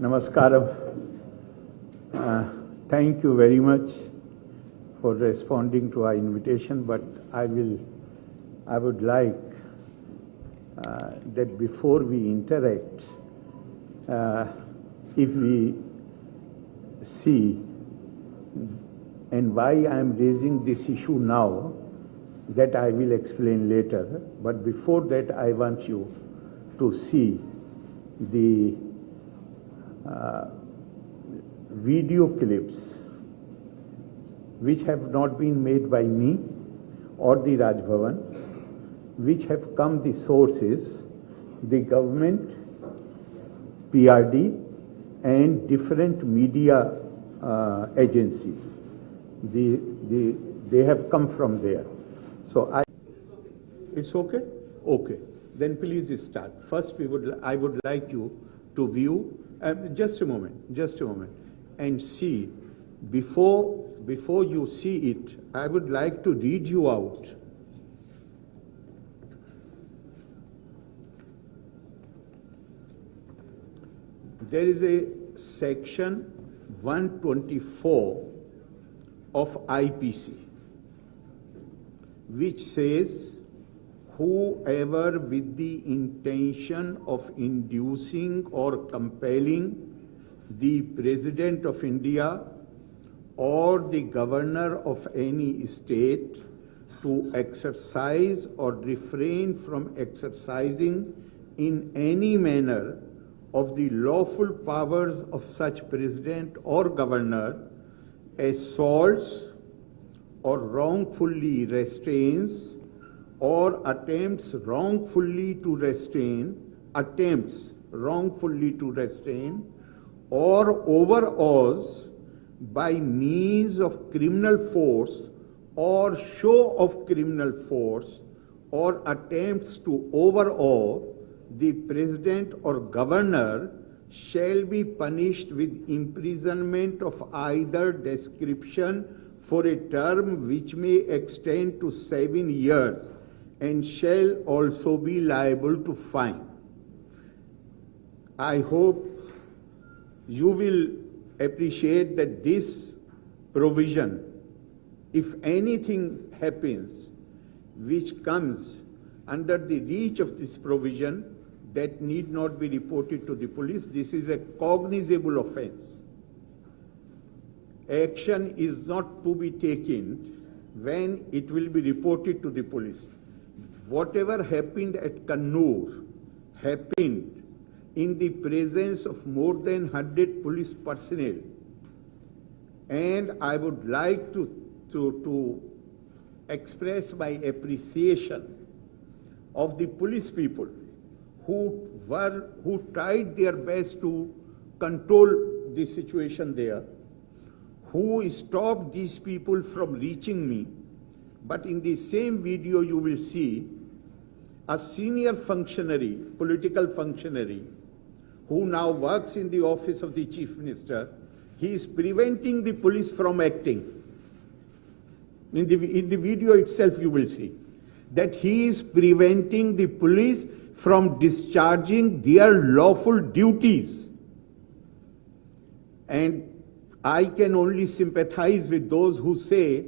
Namaskaram. Thank you very much for responding to our invitation, but I would like that before we interact, if we see, and why I am raising this issue now, that I will explain later, but before that I want you to see the video clips which have not been made by me or the Raj Bhavan, which have come the sources, the government, PRD, and different media agencies. They have come from there. So it's okay? Okay. Then please start. First, I would like you to view, just a moment, and see, before you see it, I would like to read you out there is a section 124 of IPC which says, whoever with the intention of inducing or compelling the President of India or the Governor of any state to exercise or refrain from exercising in any manner of the lawful powers of such President or Governor assaults or wrongfully restrains or attempts wrongfully to restrain or overawes by means of criminal force or show of criminal force or attempts to overawe the President or Governor shall be punished with imprisonment of either description for a term which may extend to 7 years and shall also be liable to fine. I hope you will appreciate that this provision, if anything happens which comes under the reach of this provision, that need not be reported to the police. This is a cognizable offense. Action is not to be taken when it will be reported to the police. Whatever happened at Kannur happened in the presence of more than 100 police personnel. And I would like to express my appreciation of the police people who tried their best to control the situation there, who stopped these people from reaching me. But in the same video you will see a senior functionary, political functionary, who now works in the office of the Chief Minister. He is preventing the police from acting. In the video itself you will see that he is preventing the police from discharging their lawful duties. And I can only sympathize with those who say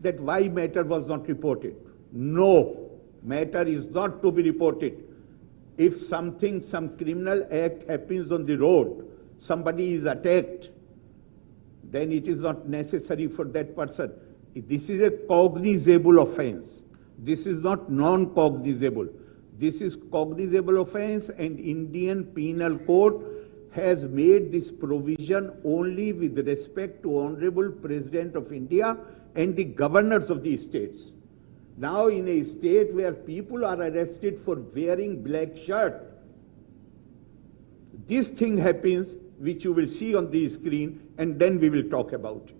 that why matter was not reported. No, matter is not to be reported. If some criminal act happens on the road, somebody is attacked, then it is not necessary for that person. This is a cognizable offense. This is not non-cognizable. This is cognizable offense, and Indian Penal Code has made this provision only with respect to Honorable President of India and the governors of the states. Now in a state where people are arrested for wearing black shirt, this thing happens, which you will see on the screen, and then we will talk about it.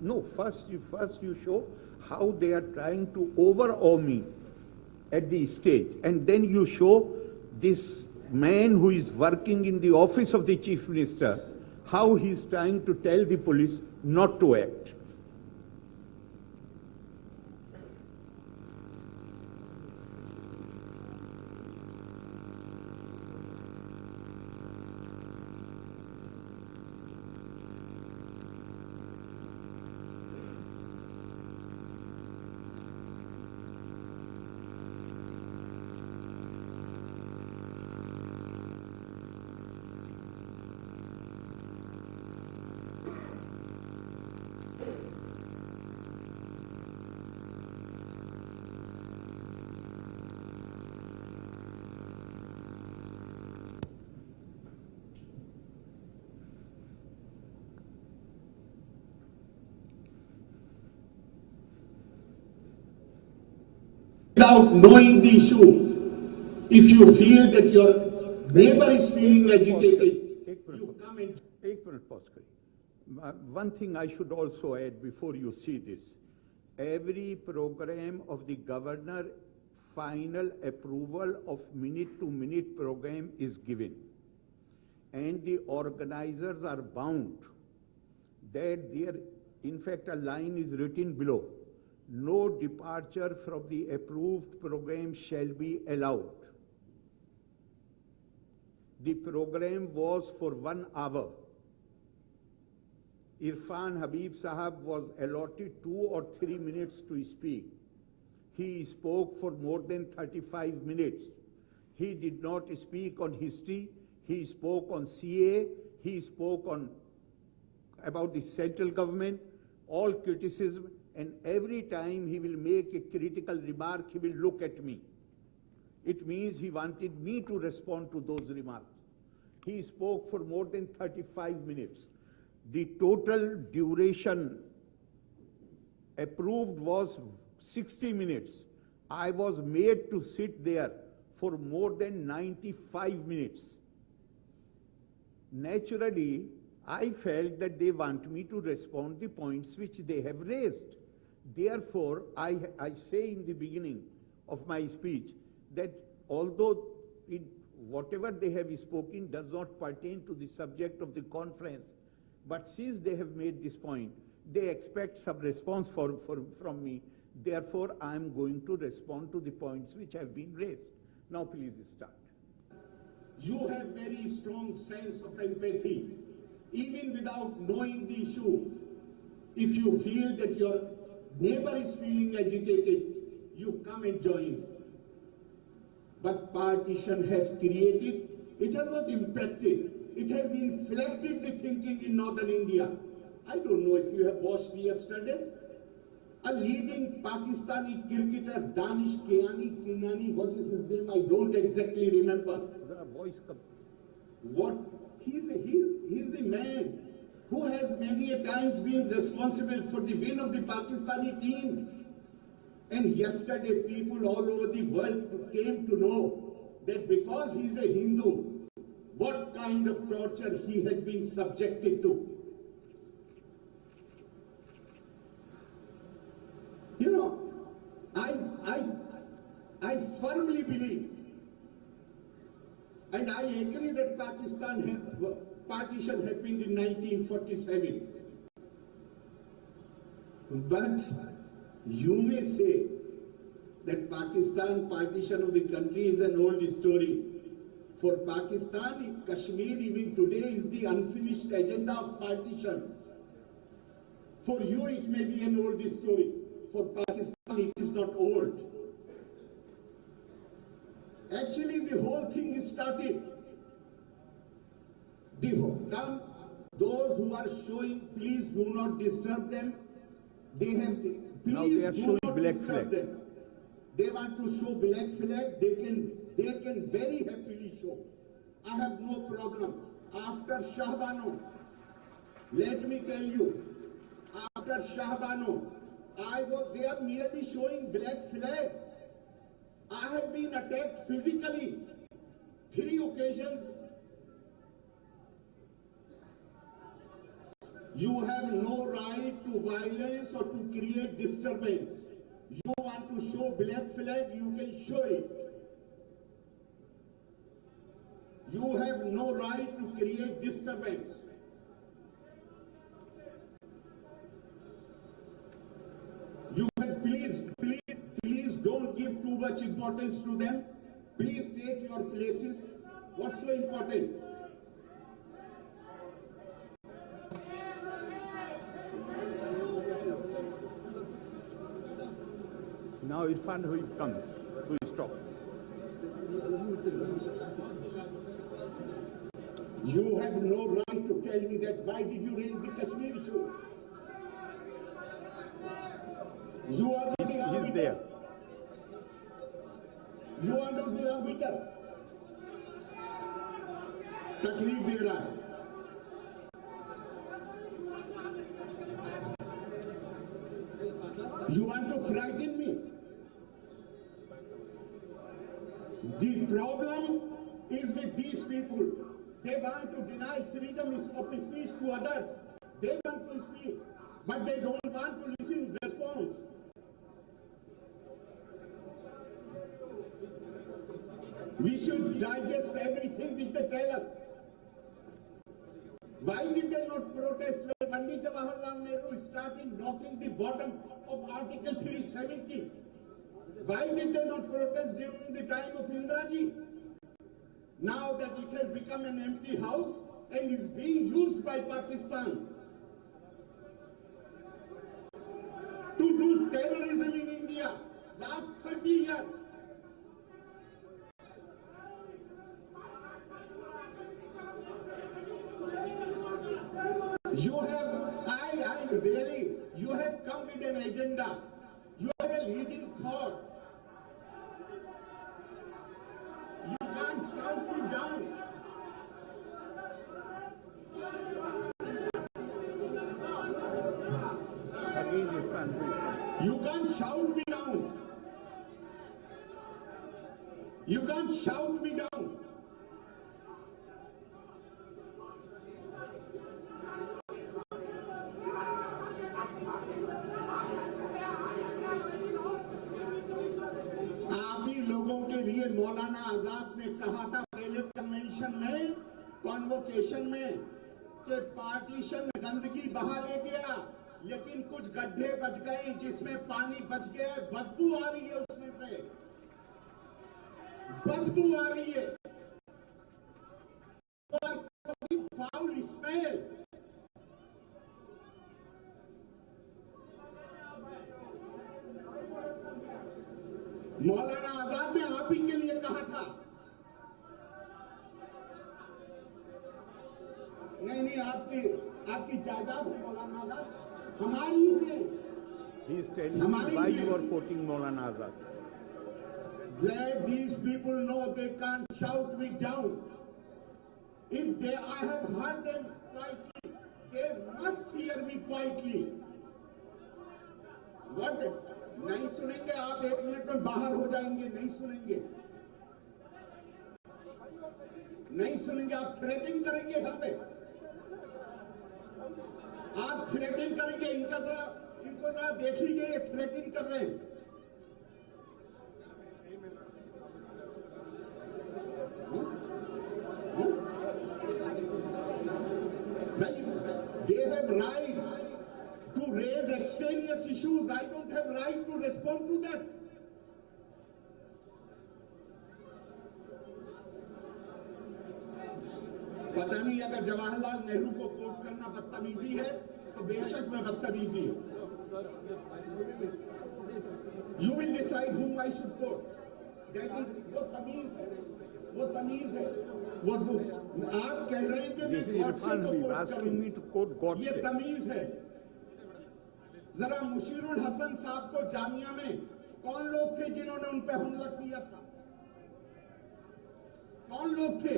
No, first you show how they are trying to overawe me at the stage, and then you show this man who is working in the office of the Chief Minister, how he is trying to tell the police not to act. without knowing the issue. If you feel that your neighbor is feeling agitated, you come and... एक minute pause करिए. One thing I should also add before you see this. Every program of the governor, final approval of minute-to-minute program is given. And the organizers are bound that there, in fact, a line is written below. No departure from the approved program shall be allowed. The program was for 1 hour. Irfan Habib Sahab was allotted 2 or 3 minutes to speak. He spoke for more than 35 minutes. He did not speak on history. He spoke on CA. He spoke on about the central government, all criticism, and every time he will make a critical remark, he will look at me. It means he wanted me to respond to those remarks. He spoke for more than 35 minutes. The total duration approved was 60 minutes. I was made to sit there for more than 95 minutes. Naturally, I felt that they want me to respond the points which they have raised. Therefore, I say in the beginning of my speech that although whatever they have spoken does not pertain to the subject of the conference, but since they have made this point, they expect some response from me. Therefore, I am going to respond to the points which have been raised. Now, please start. You have very strong sense of empathy, even without knowing the issue. If you feel that your neighbor is feeling agitated, you come and join. But partition has created, it has not impacted, it has inflected the thinking in northern India. I don't know if you have watched yesterday. A leading Pakistani cricketer, Danish Kinani, what is his name? I don't exactly remember. The voice comes. What? He's the man who has many a times been responsible for the win of the Pakistani team. And yesterday people all over the world came to know that because he's a Hindu, what kind of torture he has been subjected to. You know, I firmly believe, and I agree that partition happened in 1947. But you may say that partition of the country is an old story. For Pakistan, Kashmir even today is the unfinished agenda of partition. For you it may be an old story. For Pakistan it is not old. Actually the whole thing started. Those who are showing, please do not disturb them. They are showing black flag. They want to show black flag. They can very happily show. I have no problem. After Shahbano, let me tell you, after Shahbano, they are merely showing black flag. I have been attacked physically 3 occasions. You have no right to violence or to create disturbance. You want to show black flag, you can show it. You have no right to create disturbance. You can please don't give too much importance to them. Please take your places. What's so important? Now Irfan who comes, who is stop. You have no right to tell me that why did you raise the Kashmir issue? You are not the arbiter. He's there. You are not the arbiter. तकलीफ दे रहा है. You want to frighten me? They want to deny freedom of speech to others. They want to speak, but they don't want to listen response. We should digest everything which they tell us. Why did they not protest when Pandit Jawaharlal Nehru started knocking the bottom of Article 370? Why did they not protest during the time of Indiraji? Now that it has become an empty house and is being used by Pakistan to do terrorism in India last 30 years. You have come with an agenda. You have a leading thought. You can't shout me down. You can't shout me down. You can't shout me down. Maulana Azad ने कहा था पहले convention में, convocation में, कि partition गंदगी बहा ले गया, लेकिन कुछ गड्ढे बच गए जिसमें पानी बच गया, बदबू आ रही है, उसमें से बदबू आ रही है, फाउल स्मेल। मौलाना आजाद ने आप ही के लिए कहा था, नहीं आपकी जायदाद है मौलाना आजाद, हमारी है। He is telling me why you are quoting Maulana Azad. Let these people know they can't shout me down. If I have heard them quietly, they must hear me quietly. What? नहीं सुनेंगे आप, 1 minute में बाहर हो जाएंगे, नहीं सुनेंगे, नहीं सुनेंगे। आप थ्रेटिंग करेंगे घर पे, आप थ्रेटिंग करेंगे। इनको जरा देख लीजिए, ये थ्रेटिंग कर रहे हैं। They have right to raise extraneous issues. I don't have right to respond to that. पता नहीं अगर जवाहरलाल नेहरू को कोट करना बदतमीजी है तो बेशक मैं बदतमीजी हूं। You will decide whom I should quote. That is, वो तमीज है, वो तमीज है। वो आप कह रहे हैं कि मैं गॉडसे को कोट करूं, ये तमीज है। जरा मुशीरुल हसन साहब को जामिया में कौन लोग थे जिन्होंने उन पे हमला किया था? कौन लोग थे?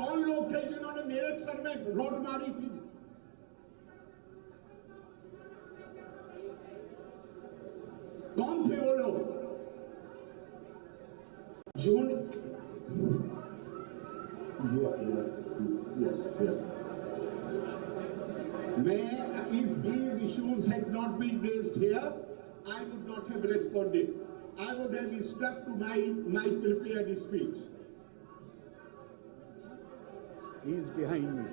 कौन लोग थे जिन्होंने मेरे सर में रॉड मारी थी? कौन थे वो लोग? If these issues had not been raised here, I would not have responded. I would have stuck to my prepared speech. He is behind me.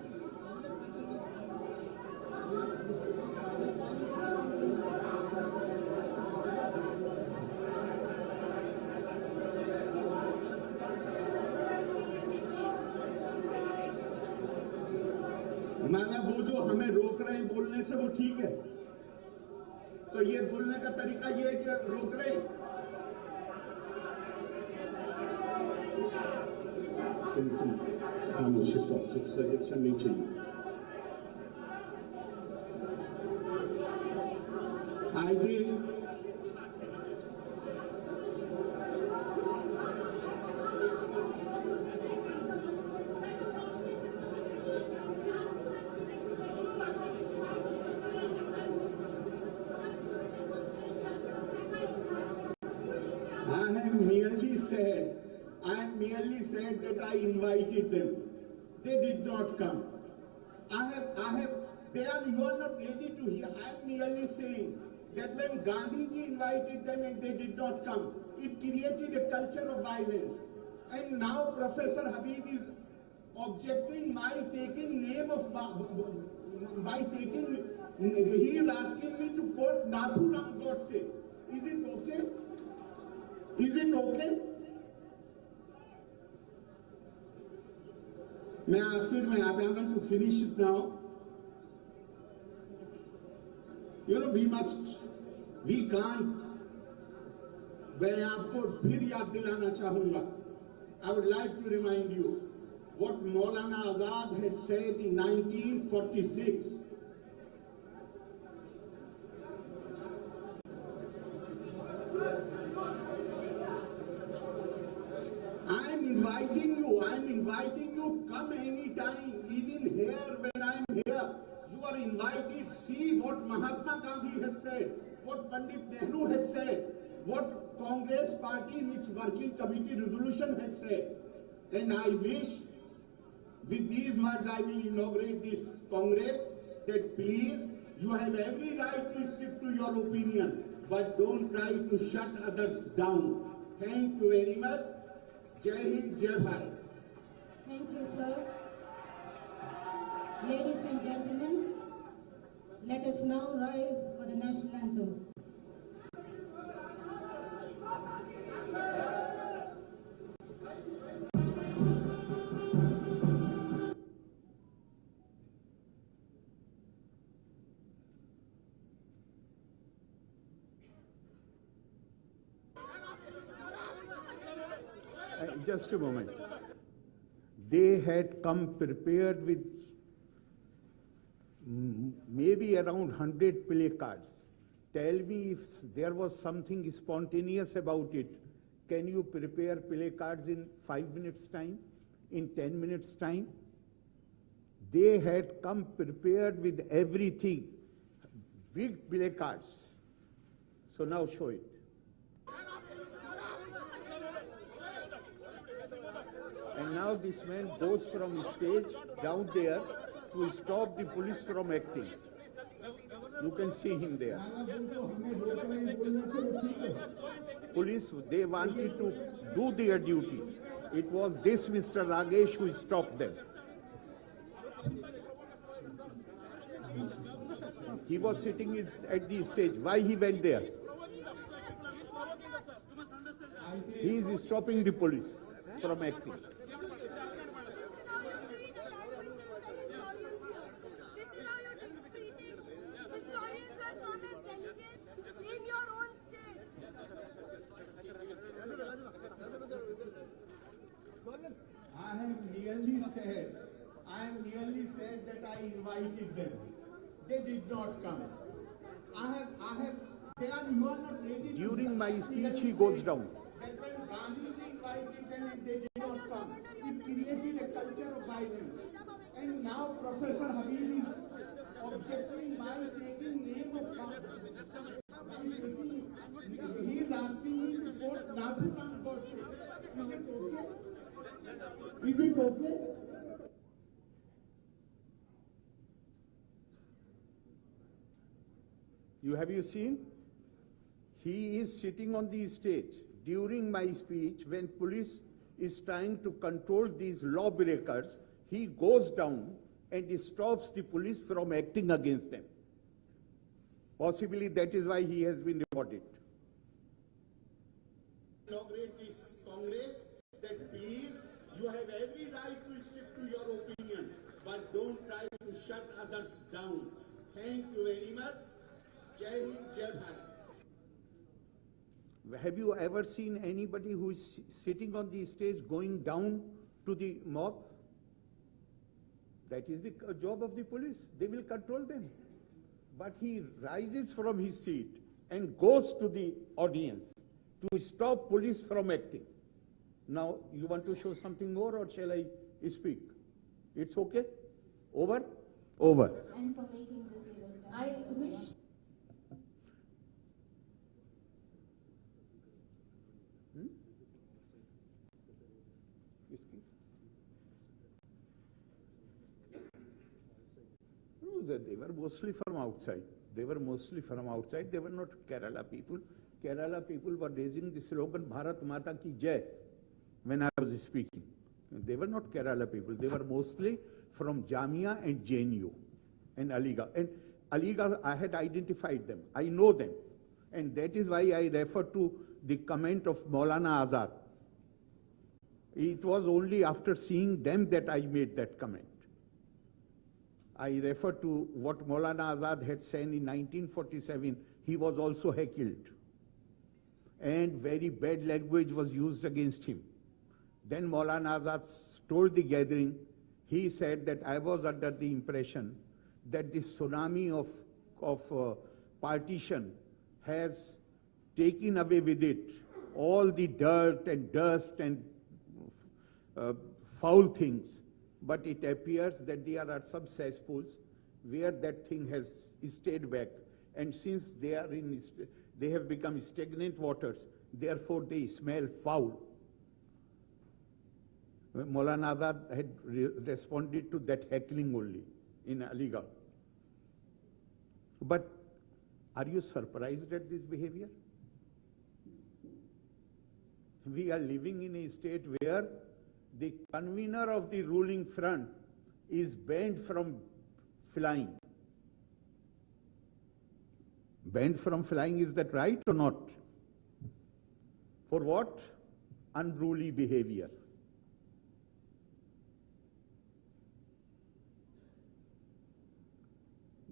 माना वो जो हमें रोक रहे हैं बोलने से, वो ठीक है, तो ये बोलने का तरीका ये है कि रोक रहे हैं। खामोशी सजेशन नहीं चाहिए। I think I have merely said that I invited them. They did not come. You are not ready to hear. I am merely saying that when Gandhiji invited them and they did not come, it created a culture of violence. And now Professor Habib is objecting my taking name of, he is asking me to quote Nathuram Godse. Is it okay? Is it okay? I'm going to finish it now. You know, we can't, मैं आपको फिर याद दिलाना चाहूंगा. I would like to remind you what Maulana Azad had said in 1946. I am inviting you, come anytime, even here when I am here. You are invited. See what Mahatma Gandhi has said, what Pandit Nehru has said, what Congress Party in its working committee resolution has said. And I wish, with these words I will inaugurate this Congress, that please, you have every right to stick to your opinion, but don't try to shut others down. Thank you very much. Jai Hind, Jai Bharat. Thank you, sir. Ladies and gentlemen, let us now rise for the national anthem. Just a moment. They had come prepared with maybe around 100 play cards. Tell me if there was something spontaneous about it. Can you prepare play cards in 5 minutes' time? In 10 minutes' time? They had come prepared with everything. Big play cards. So now show it. And now this man goes from stage down there to stop the police from acting. You can see him there. Police, they wanted to do their duty. It was this Mr. Ragesh who stopped them. He was sitting at the stage. Why he went there? He is stopping the police from acting. I am merely said that I invited them. They did not come. You are not ready. During my speech, he goes down. That when Gandhiji invited them and they did not come, it created a culture of violence. And now Professor Habib is objecting my taking name of he is asking me to quote Nathuram Godse. Is it okay? Is it okay? Have you seen? He is sitting on the stage during my speech when police is trying to control these lawbreakers. He goes down and stops the police from acting against them. Possibly that is why he has been reported. Inaugurate this Congress that please, you have every right to stick to your opinion, but don't try to shut others down. Thank you very much. Jai Hind, Jai Bharat. Have you ever seen anybody who is sitting on the stage going down to the mob? That is the job of the police. They will control them. But he rises from his seat and goes to the audience to stop police from acting. Now, you want to show something more, or shall I speak? It's okay? Over? Over. And for making this event. I wish. they were mostly from outside. They were mostly from outside. They were not Kerala people. Kerala people were raising the slogan Bharat Mata Ki Jai when I was speaking. They were not Kerala people. They were mostly from Jamia and JNU and Aligarh. And Aligarh, I had identified them. I know them. And that is why I refer to the comment of Maulana Azad. It was only after seeing them that I made that comment. I refer to what Maulana Azad had said in 1947. He was also heckled. And very bad language was used against him. Then Maulana Azad told the gathering, he said that I was under the impression that this tsunami of partition has taken away with it all the dirt and dust and foul things. But it appears that there are some cesspools where that thing has stayed back. And since they have become stagnant waters, therefore they smell foul. Maulana Azad had responded to that heckling only in Aligarh. But are you surprised at this behavior? We are living in a state where the convener of the ruling front is banned from flying. Banned from flying, is that right or not? For what? Unruly behavior.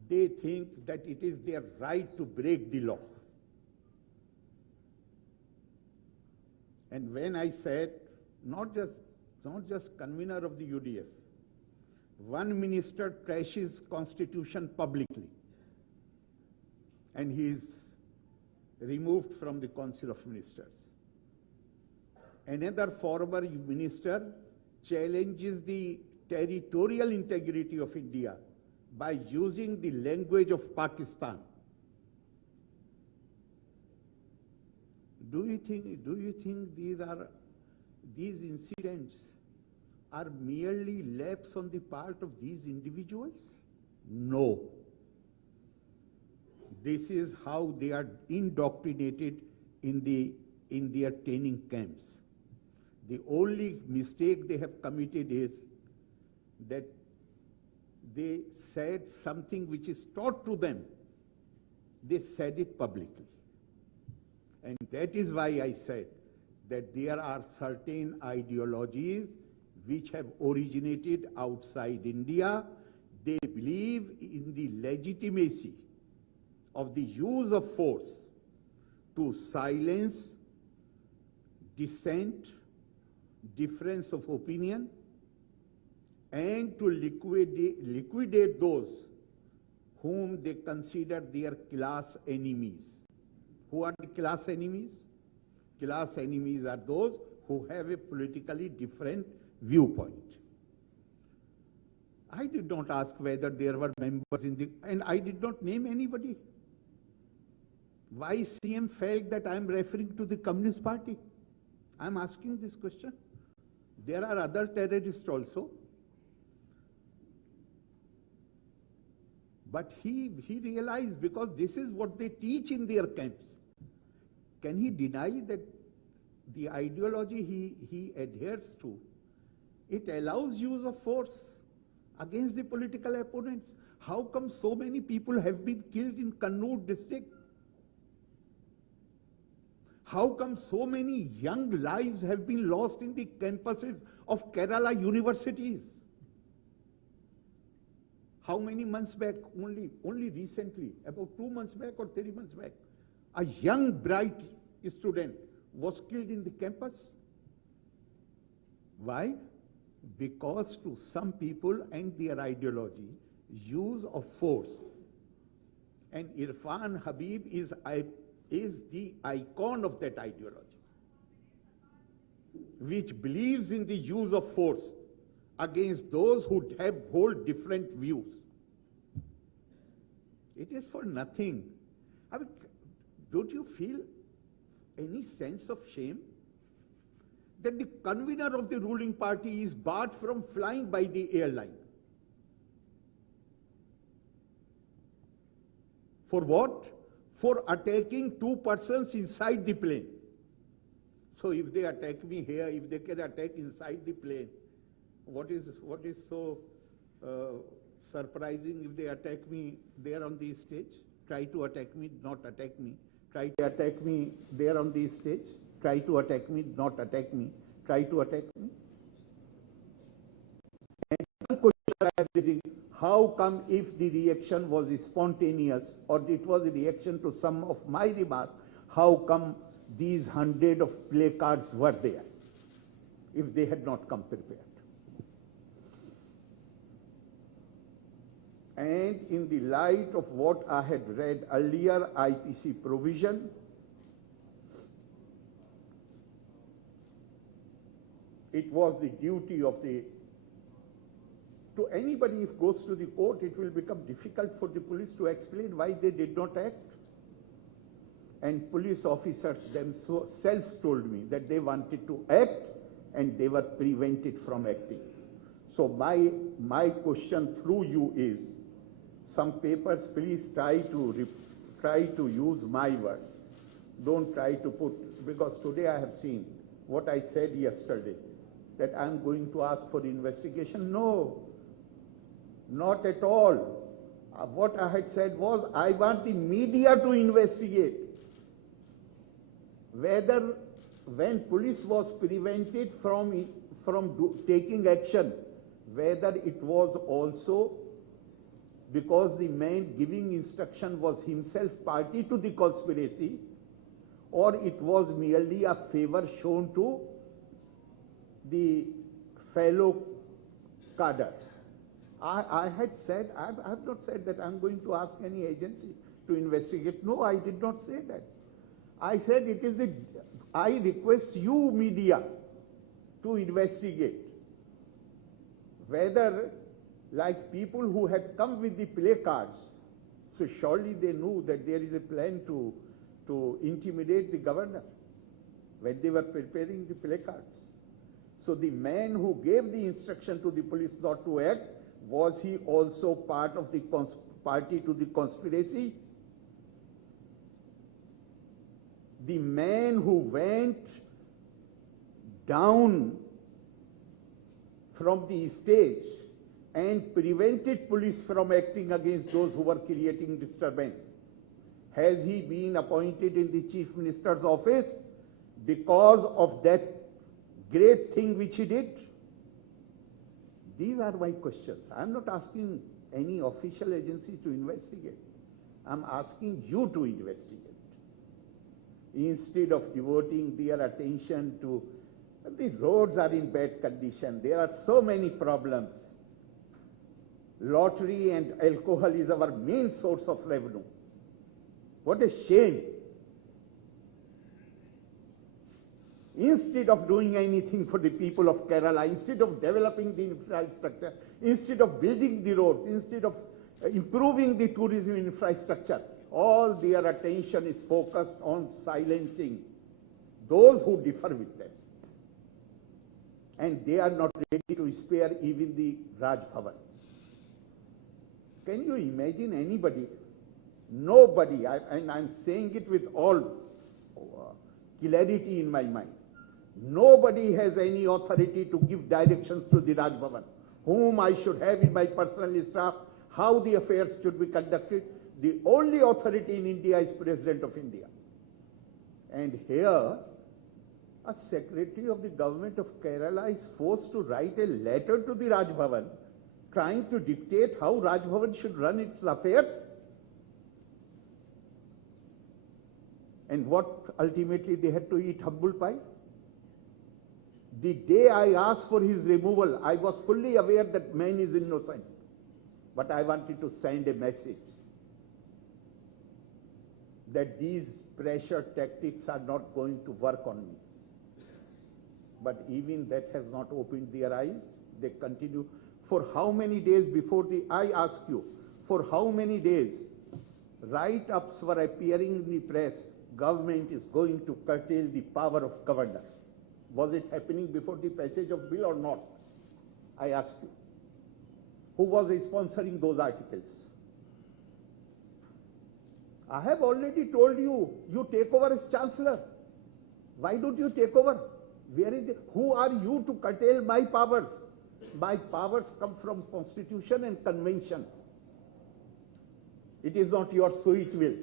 They think that it is their right to break the law. And when I said, not just convener of the UDF, one minister trashes constitution publicly, and he is removed from the Council of Ministers. Another former minister challenges the territorial integrity of India by using the language of Pakistan. Do you think these incidents are merely lapse on the part of these individuals? No. This is how they are indoctrinated in their training camps. The only mistake they have committed is that they said something which is taught to them. They said it publicly. And that is why I said that there are certain ideologies which have originated outside India. They believe in the legitimacy of the use of force to silence dissent, difference of opinion, and to liquidate those whom they consider their class enemies. Who are the class enemies? Class enemies are those who have a politically different viewpoint. I did not ask whether there were members and I did not name anybody. Why CM felt that I am referring to the Communist Party? I am asking this question. There are other terrorists also. But he realized, because this is what they teach in their camps. Can he deny that the ideology he adheres to, it allows use of force against the political opponents? How come so many people have been killed in Kannur district? How come so many young lives have been lost in the campuses of Kerala universities? How many months back? Only recently, about 2 months back or 3 months back, a young, bright student was killed in the campus. Why? Because to some people and their ideology, use of force. And Irfan Habib is the icon of that ideology, which believes in the use of force against those who hold different views. It is for nothing. I mean, don't you feel any sense of shame that the convener of the ruling party is barred from flying by the airline? For what? For attacking two persons inside the plane. So if they attack me here, if they can attack inside the plane, what is so surprising if they attack me there on the stage? Try to attack me, not attack me. Try to attack me there on the stage. Try to attack me, not attack me. Try to attack me. And one question I am raising, how come if the reaction was spontaneous or it was a reaction to some of my remarks, how come these hundreds of placards were there if they had not come prepared? And in the light of what I had read earlier, IPC provision, it was the duty of to anybody if goes to the court, it will become difficult for the police to explain why they did not act. And police officers themselves told me that they wanted to act and they were prevented from acting. So my question through you is, some papers, please try to use my words. Don't try to put, because today I have seen what I said yesterday, that I'm going to ask for investigation. No, not at all. What I had said was, I want the media to investigate whether when police was prevented from taking action, whether it was also because the man giving instruction was himself party to the conspiracy, or it was merely a favor shown to the fellow cadre. I had said, I have not said that I'm going to ask any agency to investigate. No, I did not say that. I said it is I request you media to investigate whether, like people who had come with the placards, so surely they knew that there is a plan to intimidate the governor when they were preparing the placards. So the man who gave the instruction to the police not to act, was he also part of the party to the conspiracy? The man who went down from the stage and prevented police from acting against those who were creating disturbance, has he been appointed in the Chief Minister's office because of that great thing which he did? These are my questions. I'm not asking any official agency to investigate. I'm asking you to investigate. Instead of devoting their attention to the roads are in bad condition, there are so many problems. Lottery and alcohol is our main source of revenue. What a shame. Instead of doing anything for the people of Kerala, instead of developing the infrastructure, instead of building the roads, instead of improving the tourism infrastructure, all their attention is focused on silencing those who differ with them. And they are not ready to spare even the Raj Bhavan. Can you imagine anybody? Nobody, and I'm saying it with all clarity in my mind, nobody has any authority to give directions to the Raj Bhavan, whom I should have in my personal staff, how the affairs should be conducted. The only authority in India is President of India. And here, a secretary of the government of Kerala is forced to write a letter to the Raj Bhavan, trying to dictate how Raj Bhavan should run its affairs. And what ultimately they had to eat humble pie. The day I asked for his removal, I was fully aware that man is innocent. But I wanted to send a message that these pressure tactics are not going to work on me. But even that has not opened their eyes. They continue. For how many days before I ask you, for how many days write-ups were appearing in the press, government is going to curtail the power of governor. Was it happening before the passage of bill or not? I ask you. Who was sponsoring those articles? I have already told you, you take over as Chancellor. Why don't you take over? Who are you to curtail my powers? My powers come from Constitution and conventions. It is not your sweet will.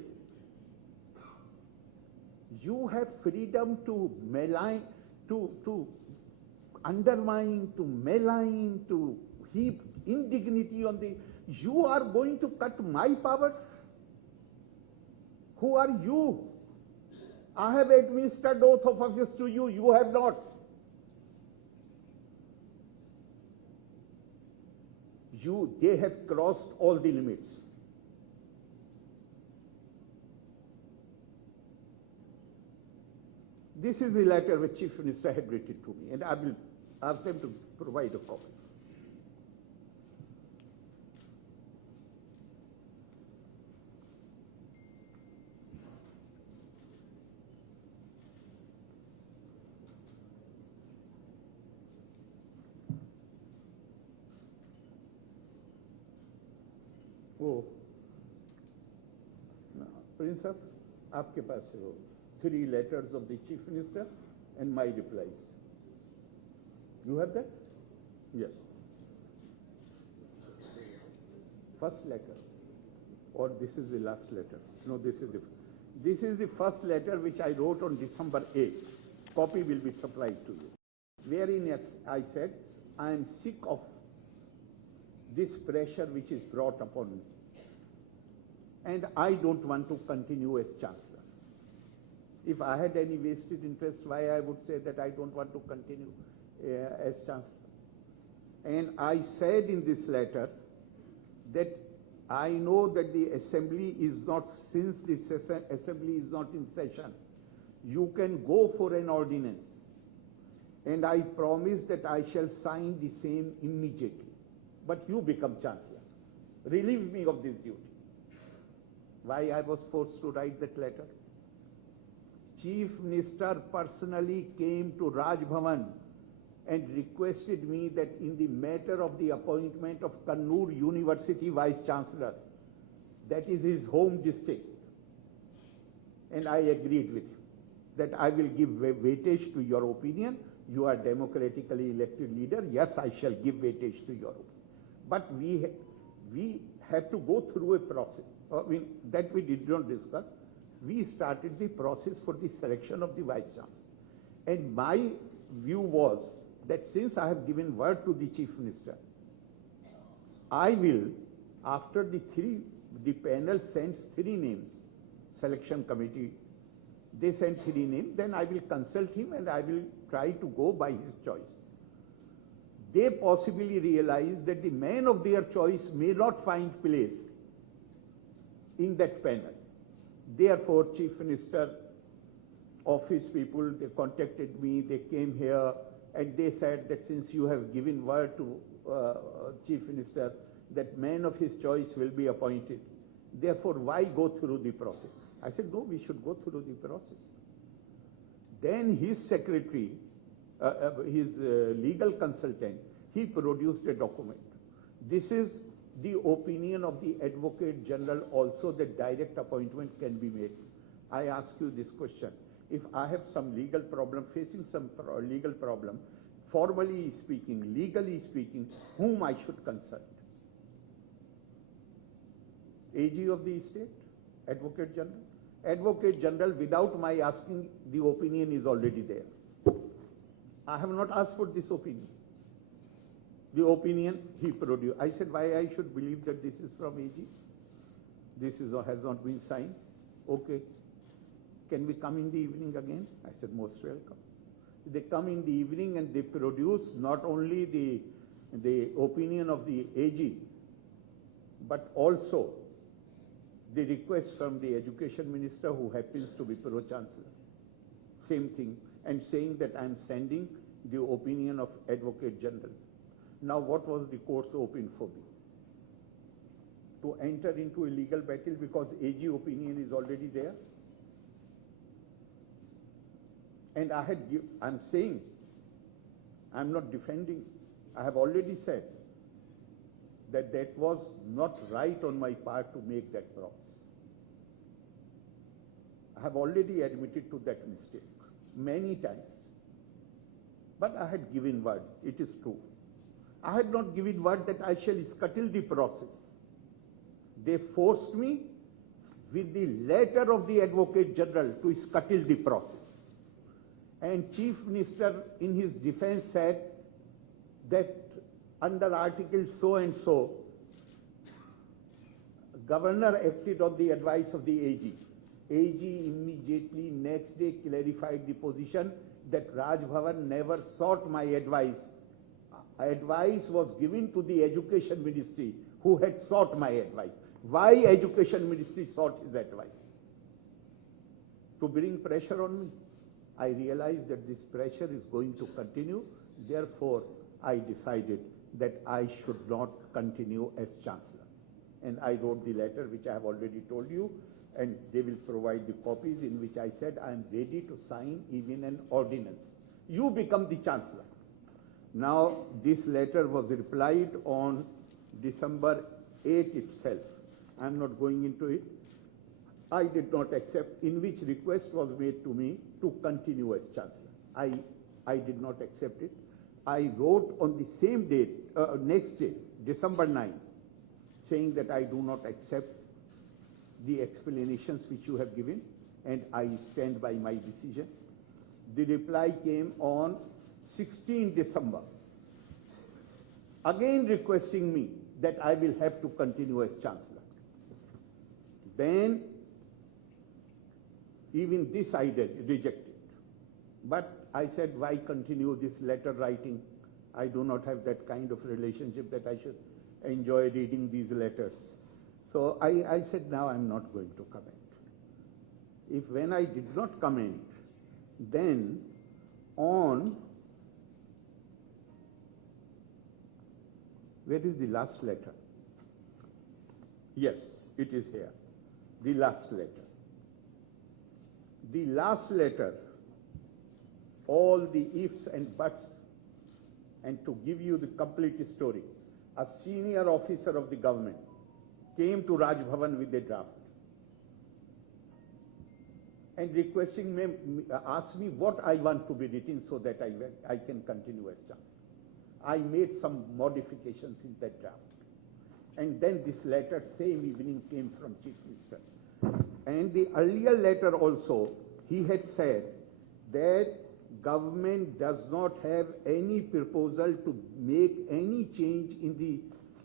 You have freedom to malign, to undermine, to malign, to heap indignity on the... You are going to cut my powers? Who are you? I have administered oath of office to you, you have not. They have crossed all the limits. This is the letter which Chief Minister had written to me, and I will ask them to provide a copy. वो Prince Sahab, आपके पास है वो 3 letters of the Chief Minister and my replies. You have that? Yes. First letter, or this is the last letter? No, this is the first letter which I wrote on December 8th. Copy will be supplied to you. Wherein I said, I am sick of this pressure which is brought upon me, and I don't want to continue as Chancellor. If I had any vested interest, why I would say that I don't want to continue as Chancellor? And I said in this letter that I know that the Assembly is not, since the Assembly is not in session, you can go for an ordinance. And I promise that I shall sign the same immediately. But you become Chancellor. Relieve me of this duty. Why I was forced to write that letter? Chief Minister personally came to Raj Bhavan and requested me that in the matter of the appointment of Kannur University Vice Chancellor, that is his home district, and I agreed with him that I will give weightage to your opinion. You are democratically elected leader. Yes, I shall give weightage to your opinion. But we have to go through a process. That we did not discuss. We started the process for the selection of the Vice Chancellor. And my view was that since I have given word to the Chief Minister, I will, after the panel sends 3 names, selection committee, they send 3 names, then I will consult him and I will try to go by his choice. They possibly realize that the man of their choice may not find place in that panel. Therefore, Chief Minister, office people, they contacted me, they came here, and they said that since you have given word to Chief Minister that man of his choice will be appointed, therefore why go through the process? I said, no, we should go through the process. Then his secretary, his legal consultant, he produced a document. This is the opinion of the Advocate General also, that direct appointment can be made. I ask you this question. If I have some legal problem, facing some legal problem, formally speaking, legally speaking, whom I should consult? AG of the state? Advocate General? Advocate General, without my asking, the opinion is already there. I have not asked for this opinion. The opinion he produced. I said, why I should believe that this is from AG? This has not been signed. Okay. Can we come in the evening again? I said, most welcome. They come in the evening and they produce not only the opinion of the AG, but also the request from the Education Minister, who happens to be Pro-Chancellor. Same thing. And saying that I am sending the opinion of Advocate General. Now what was the course open for me? To enter into a legal battle because AG opinion is already there? And I'm saying, I'm not defending, I have already said that that was not right on my part to make that promise. have already admitted to that mistake many times. But I had given word, it is true. I had not given word that I shall scuttle the process. They forced me with the letter of the Advocate General to scuttle the process. And Chief Minister in his defense said that under Article so and so, Governor acted on the advice of the AG. AG immediately next day clarified the position that Raj Bhavan never sought my advice. Advice was given to the Education Ministry, who had sought my advice. Why Education Ministry sought his advice? To bring pressure on me. I realized that this pressure is going to continue. Therefore, I decided that I should not continue as Chancellor. And I wrote the letter, which I have already told you, and they will provide the copies, in which I said I am ready to sign even an ordinance. You become the Chancellor. Now, this letter was replied on December 8 itself. I am not going into it. I did not accept, in which request was made to me to continue as Chancellor. I did not accept it. I wrote on the same date, next day, December 9, saying that I do not accept the explanations which you have given, and I stand by my decision. The reply came on 16 December, again requesting me that I will have to continue as Chancellor. Then, even this I rejected. But I said, why continue this letter writing? I do not have that kind of relationship that I should enjoy reading these letters. So I said, now I'm not going to comment. If when I did not comment, then on, where is the last letter? Yes, it is here. The last letter. The last letter, all the ifs and buts, and to give you the complete story, a senior officer of the government came to Raj Bhavan with a draft and requesting me, asked me what I want to be written so that I can continue as Chancellor. I made some modifications in that draft. And then this letter, same evening, came from Chief Minister. And the earlier letter also, he had said that government does not have any proposal to make any change in the,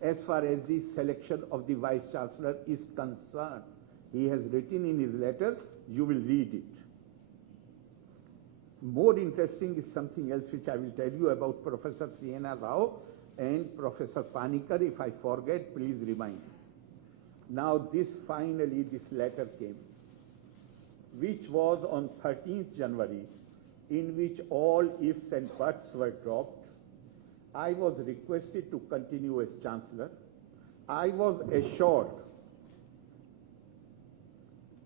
as far as the selection of the Vice Chancellor is concerned. He has written in his letter, you will read it. More interesting is something else which I will tell you about Professor Siena Rao and Professor Panikkar. If I forget, please remind me. Now finally this letter came, which was on 13th January, in which all ifs and buts were dropped. I was requested to continue as Chancellor. I was assured.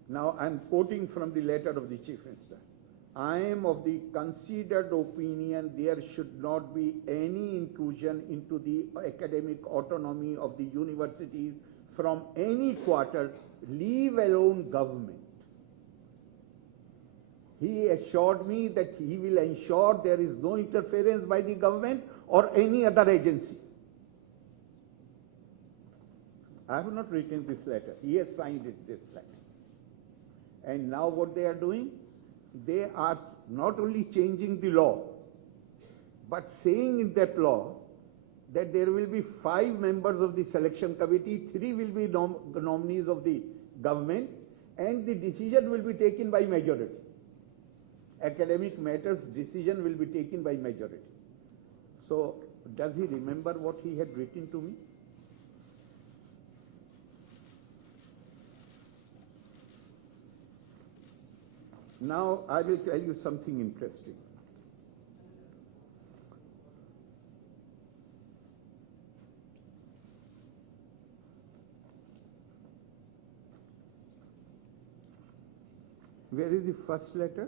Now I am quoting from the letter of the Chief Minister. I am of the considered opinion there should not be any intrusion into the academic autonomy of the universities from any quarter, leave alone government. He assured me that he will ensure there is no interference by the government or any other agency. I have not written this letter. He has signed it, this letter. And now what they are doing? They are not only changing the law, but saying in that law that there will be 5 members of the selection committee, 3 will be nominees of the government, and the decision will be taken by majority. Academic matters decision will be taken by majority. So, does he remember what he had written to me? Now, I will tell you something interesting. Where is the first letter?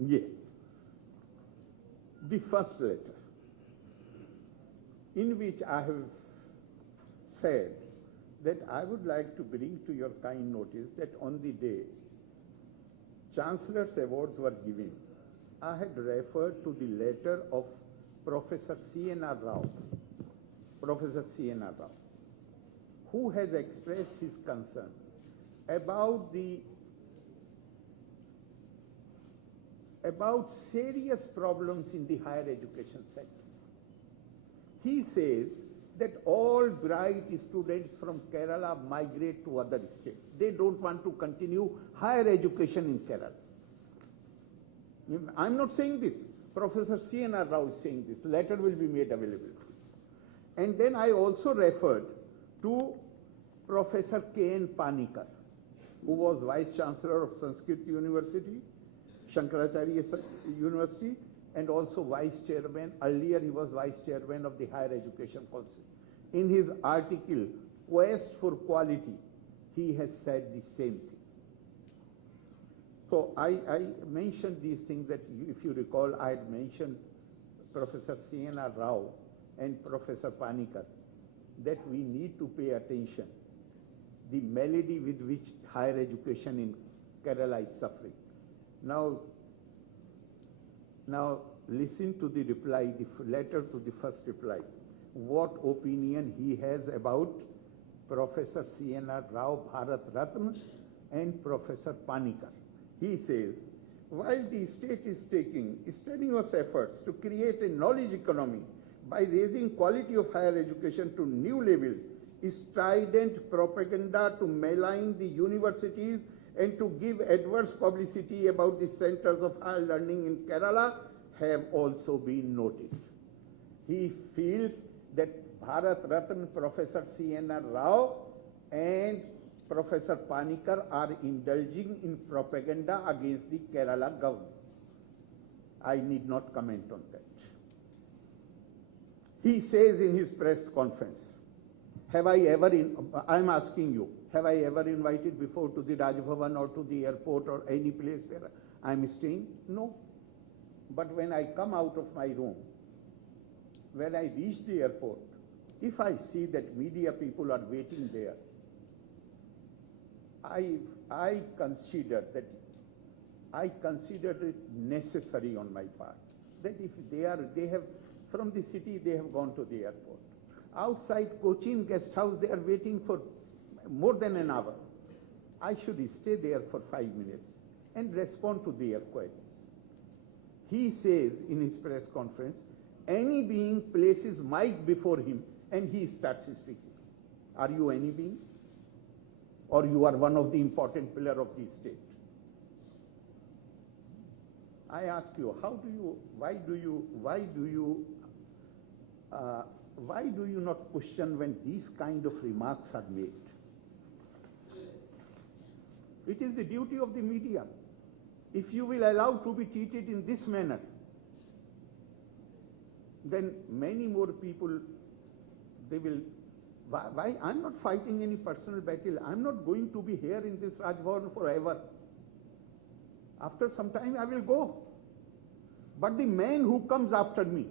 Yeah. the first letter, in which I have said that I would like to bring to your kind notice that on the day Chancellor's awards were given, I had referred to the letter of Professor C.N.R. Rao, who has expressed his concern about serious problems in the higher education sector. He says that all bright students from Kerala migrate to other states. They don't want to continue higher education in Kerala. I'm not saying this. Professor C.N.R. Rao is saying this. Letter will be made available. And then I also referred to Professor K.N. Panikar, who was Vice Chancellor of Sanskrit University, Shankaracharya University, and also Vice Chairman. Earlier he was Vice Chairman of the Higher Education Council. In his article, Quest for Quality, he has said the same thing. So I mentioned these things that, if you recall, I had mentioned Professor C.N.R. Rao and Professor Panikar, that we need to pay attention the malady with which higher education in Kerala is suffering. Now listen to the reply, the letter to the first reply. What opinion he has about Professor C.N.R. Rao Bharat Ratna and Professor Panikar. He says, while the state is taking strenuous efforts to create a knowledge economy by raising quality of higher education to new levels, strident propaganda to malign the universities and to give adverse publicity about the centers of higher learning in Kerala have also been noted. He feels that Bharat Ratna Professor C.N.R. Rao and Professor Panikar are indulging in propaganda against the Kerala government. I need not comment on that. He says in his press conference, I'm asking you, have I ever invited before to the Raj Bhavan or to the airport or any place where I'm staying? No. But when I come out of my room, when I reach the airport, if I see that media people are waiting there, I consider it necessary on my part that if they have from the city, they have gone to the airport. Outside Cochin guest house, they are waiting for more than an hour. I should stay there for 5 minutes and respond to their queries. He says in his press conference, any being places mic before him and he starts speaking. Are you any being? Or you are one of the important pillars of the state? I ask you, why do you not question when these kind of remarks are made? It is the duty of the media. If you will allow to be treated in this manner, then many more people, they will. Why? I'm not fighting any personal battle. I'm not going to be here in this Raj Bhavan forever. After some time I will go. But the man who comes after me,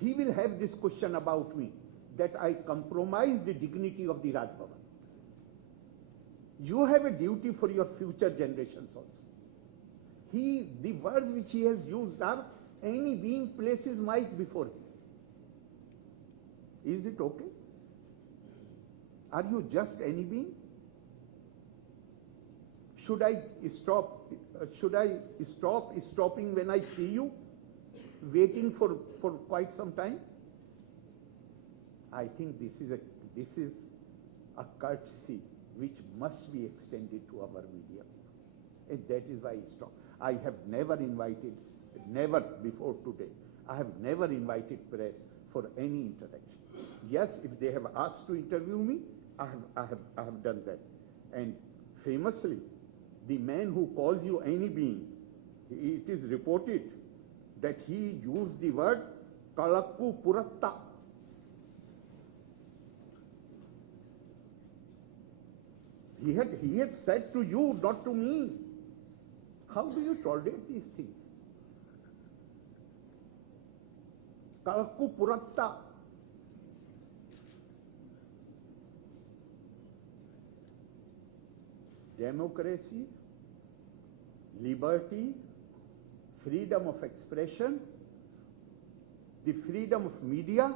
he will have this question about me, that I compromise the dignity of the Raj Bhavan. You have a duty for your future generations also. The words which he has used are, any being places mic before him. Is it okay? Are you just any being? Should I stop stopping when I see you, waiting for quite some time? I think this is a courtesy which must be extended to our media. And that is why I stop. I have never before today, I have never invited press for any interaction. Yes, if they have asked to interview me, I have done that. And famously, the man who calls you any being, it is reported that he used the word Kalakku Puratta. He had said to you, not to me. How do you tolerate these things? Kalku Puratta. Democracy, liberty, freedom of expression, the freedom of media,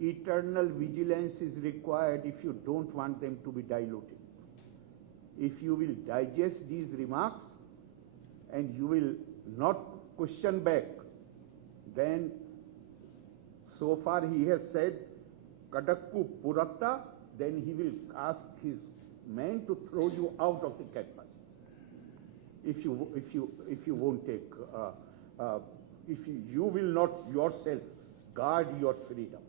eternal vigilance is required if you don't want them to be diluted. If you will digest these remarks and you will not question back, then so far he has said Kadakku Puratta, then he will ask his men to throw you out of the campus. If you won't take, if you will not yourself guard your freedom.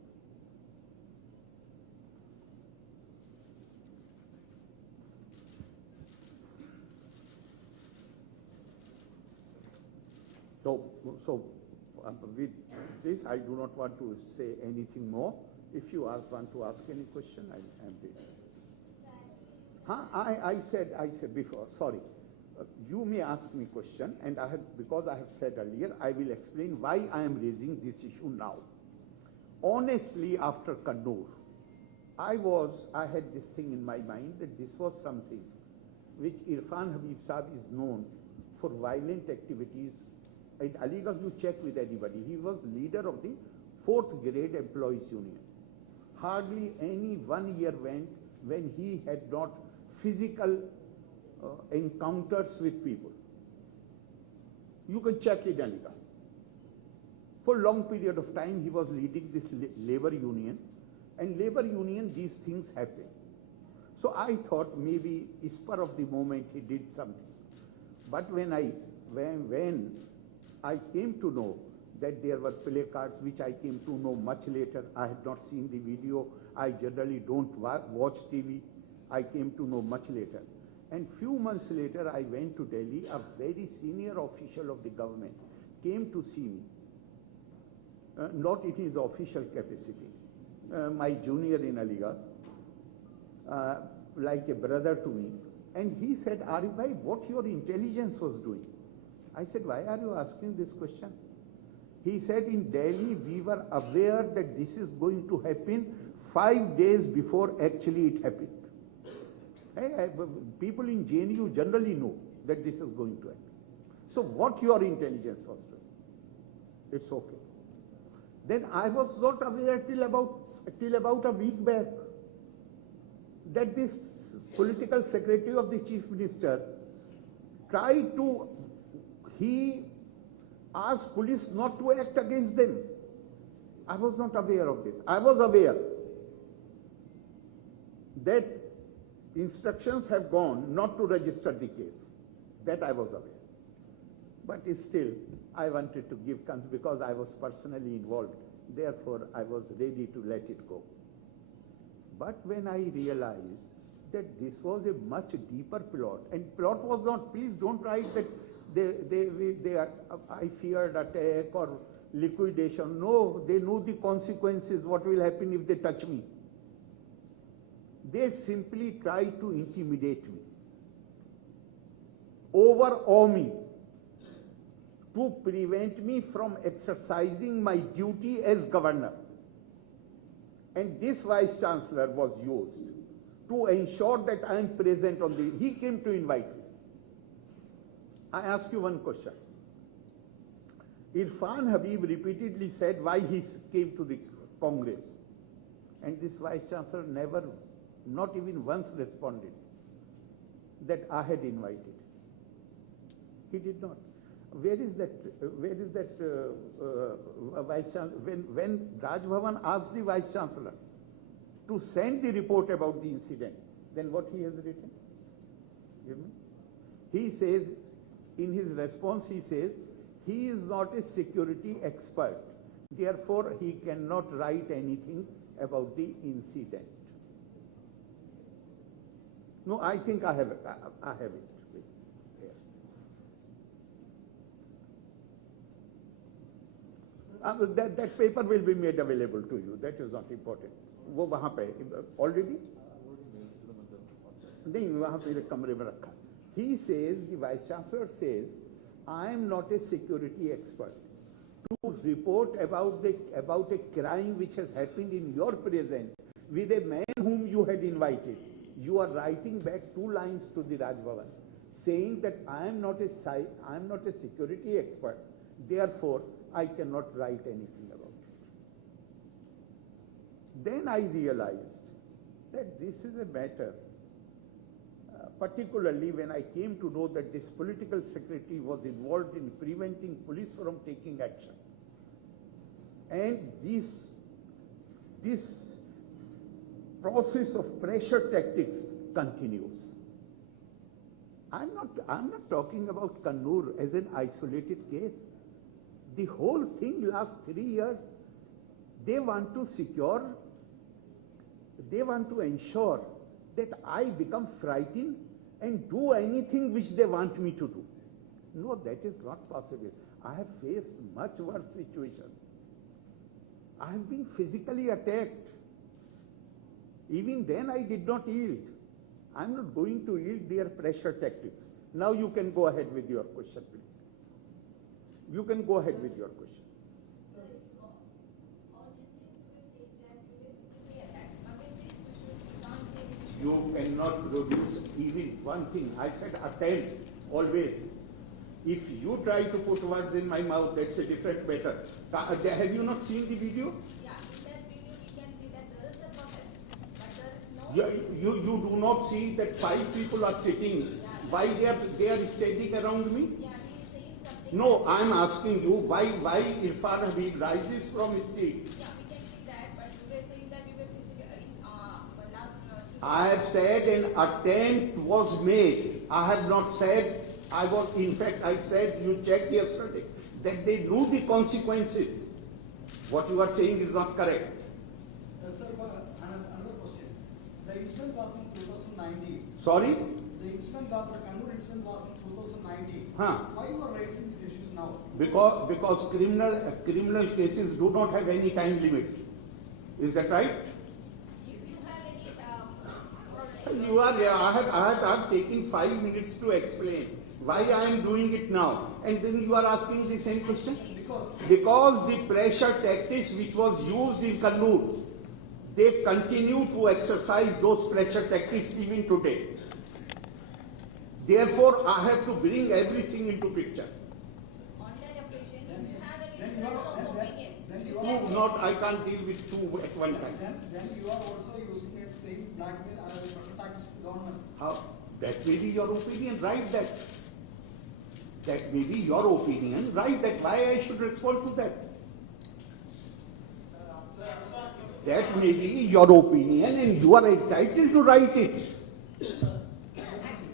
So with this, I do not want to say anything more. If you want to ask any question, I am ready. I said before, sorry. You may ask me question, and because I have said earlier, I will explain why I am raising this issue now. Honestly, after Kannur, I had this thing in my mind that this was something which Irfan Habib Saab is known for violent activities. In Aligarh, you check with anybody. He was leader of the 4th grade employees union. Hardly any 1 year went when he had not physical encounters with people. You can check in Aligarh. For a long period of time, he was leading this labor union, and labor union, these things happen. So I thought maybe spur of the moment he did something. But when I came to know that there were placards, which I came to know much later. I had not seen the video. I generally don't watch TV. I came to know much later. And few months later, I went to Delhi. A very senior official of the government came to see me, not in his official capacity, my junior in Aligarh, like a brother to me. And he said, Arif bhai, what your intelligence was doing? I said, why are you asking this question? He said, in Delhi, we were aware that this is going to happen 5 days before actually it happened. People in JNU generally know that this is going to happen. So what your intelligence was doing? It's okay. Then I was not aware till about a week back that this political secretary of the chief minister tried to, he asked police not to act against them. I was not aware of this. I was aware that instructions have gone not to register the case. That I was aware. But still, I wanted to give consent because I was personally involved. Therefore, I was ready to let it go. But when I realized that this was a much deeper plot, and plot was not, please don't write that I feared attack or liquidation. No, they knew the consequences, what will happen if they touch me. They simply tried to intimidate me, overawe me, to prevent me from exercising my duty as governor. And this vice chancellor was used to ensure that I am present on the, he came to invite me. I ask you one question. Irfan Habib repeatedly said why he came to the Congress. And this vice chancellor never, not even once responded that I had invited. He did not. Where is that vice chancellor? When Raj Bhavan asked the vice chancellor to send the report about the incident, then what he has written? You know? He says, in his response, he says, he is not a security expert. Therefore, he cannot write anything about the incident. No, I think I have it. I have it. That paper will be made available to you. That is not important. वो वहाँ पे already नहीं वहाँ पे कमरे में रखा. He says, the vice chancellor says, I am not a security expert. to report about a crime which has happened in your presence with a man whom you had invited. You are writing back 2 lines to the Raj Bhavan, saying that I am not a security expert, therefore I cannot write anything about it. Then I realized that this is a matter, particularly when I came to know that this political secretary was involved in preventing police from taking action. And this process of pressure tactics continues. I'm not talking about Kannur as an isolated case. The whole thing last 3 years, they want to ensure that I become frightened and do anything which they want me to do. No, that is not possible. I have faced much worse situations. I have been physically attacked. Even then I did not yield. I'm not going to yield their pressure tactics. Now you can go ahead with your question, please. You can go ahead with your question. You cannot produce even one thing. I said attempt, always. If you try to put words in my mouth, that's a different matter. Have you not seen the video? Yeah, in that video we can see that there is a protest, but there is no... You do not see that 5 people are sitting. Yeah. Why they are standing around me? Yeah, he is saying something. No, I am asking you, why Irfan Habib rises from his seat? Yeah, we can see that, but we were saying that we were physically last Tuesday. I have said an attempt was made. I have not said, in fact, I said, you checked yesterday, that they knew the consequences. What you are saying is not correct. Sir, another question. The incident was in 2019. Sorry? The incident was, the Kannur incident was in 2019. Huh. Why you are raising these issues now? Because criminal cases do not have any time limit. Is that right? If you have any You are, I have taken 5 minutes to explain why I am doing it now. And then you are asking the same question? Because the pressure tactics which was used in Kannur, they continue to exercise those pressure tactics even today. Therefore, I have to bring everything into picture. on that occasion, if you have any difference of opinion, you No, can say. not, I can't deal with 2 at one time. Then you are also using the same blackmail pressure tactics to government. How? That may be your opinion, right? That may be your opinion, right? That why I should respond to that. That may be your opinion and you are entitled to write it.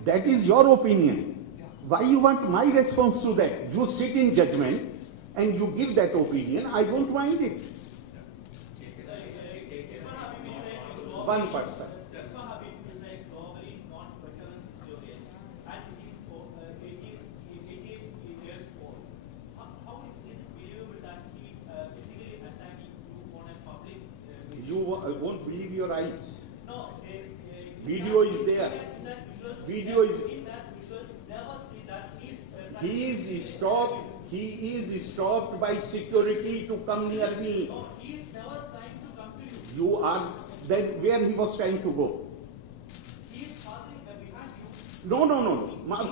That is your opinion. Why you want my response to that? You sit in judgment and you give that opinion. I don't mind it. One person. You won't believe your eyes. No, Video is there. Video is. in that visuals never see that He is stopped by security to come near me. No, he is never trying to come to you. You are then where he was trying to go. He is passing behind you. No.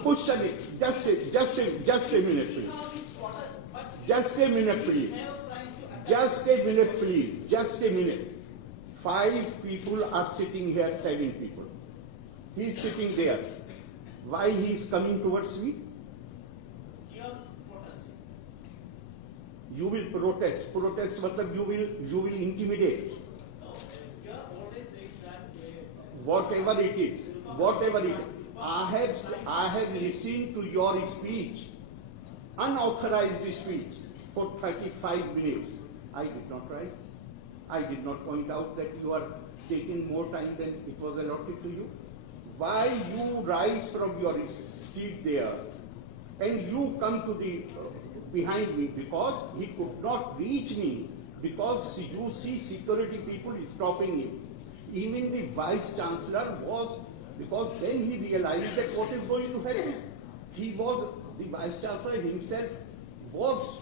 Question it. Just a minute, please. Now his quarters, but he Just a minute, please. is never trying to attack. Just a minute, please. Just a minute. 5 people are sitting here, 7 people. He is sitting there. Why he is coming towards me? He is protesting. You will protest. Protest, matlab you will intimidate. No, you are always saying that Whatever it is. I have listened to your speech, unauthorized speech, for 35 minutes. I did not write. I did not point out that you are taking more time than it was allotted to you. Why you rise from your seat there and you come to the behind me? Because he could not reach me, because you see security people stopping him. Even the Vice Chancellor was, because then he realized that what is going to happen. The Vice Chancellor himself was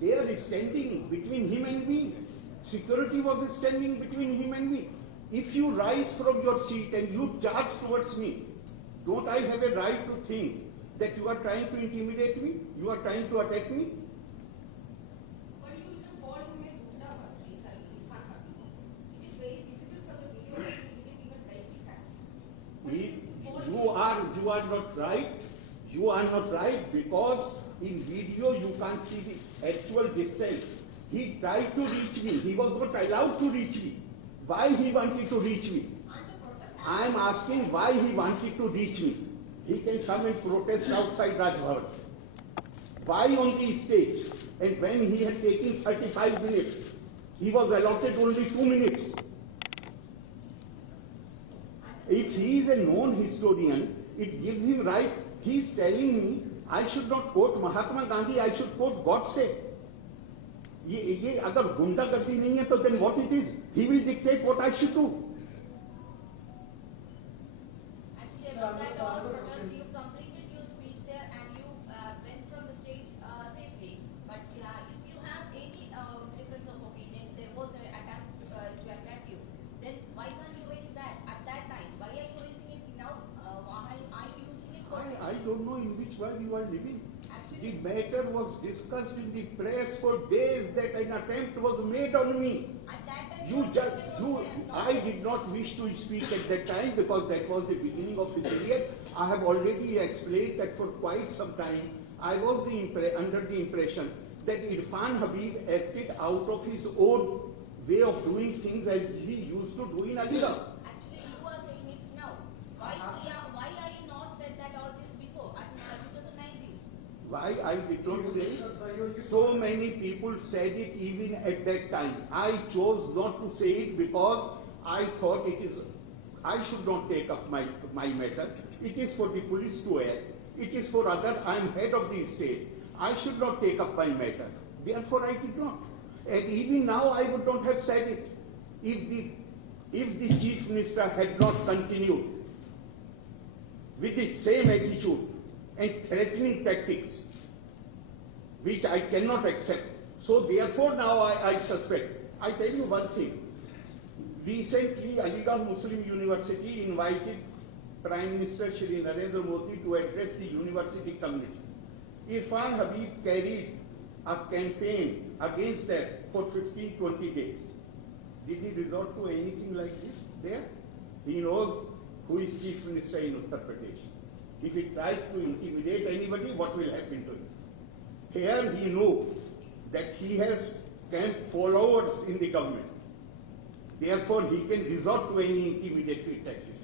They are standing between him and me. Security was standing between him and me. If you rise from your seat and you charge towards me, don't I have a right to think that you are trying to intimidate me? You are trying to attack me? But you even called him a Gunda once recently. It is very visible from the video that he didn't even raise his hand. You are not right. You are not right because in video you can't see the actual distance. He tried to reach me. He was not allowed to reach me. Why he wanted to reach me? I am asking why he wanted to reach me. He can come and protest outside Raj Bhavan. Why on the stage? And when he had taken 35 minutes, he was allotted only 2 minutes. If he is a known historian, it gives him right. He is telling me I should not quote Mahatma Gandhi, I should quote Godse. ये अगर गुंडागर्दी नहीं है तो then what it is? He will dictate what I should do. Actually, about that all protest, you completed your speech there and you went from the stage safely. But if you have any difference of opinion, there was an attempt to attack you, then why can't you raise that at that time? Why are you raising it now? Why are you using it for? I don't know in which world you are living. Actually, The matter was discussed in the press for days that an attempt was made on me. at that time, You just, I did not wish to speak at that time because that was the beginning of the period. I have already explained that for quite some time I was under the impression that Irfan Habib acted out of his own way of doing things as he used to do in Aligarh. Actually, you are saying it now. Why are you not said that all this before at 2019? Why I did not say it? So many people said it even at that time. I chose not to say it because I thought I should not take up my matter. It is for the police to act. It is for other, I am head of the state. I should not take up my matter. Therefore I did not. And even now I would not have said it. If the Chief Minister had not continued with the same attitude and threatening tactics, which I cannot accept. So therefore now I suspect. I tell you one thing. Recently, Aligarh Muslim University invited Prime Minister Shri Narendra Modi to address the university community. Irfan Habib carried a campaign against that for 15-20 days. Did he resort to anything like this there? He knows who is Chief Minister in Uttar Pradesh. If he tries to intimidate anybody, what will happen to him? Here he knows that he has camp followers in the government. Therefore, he can resort to any intimidatory tactics.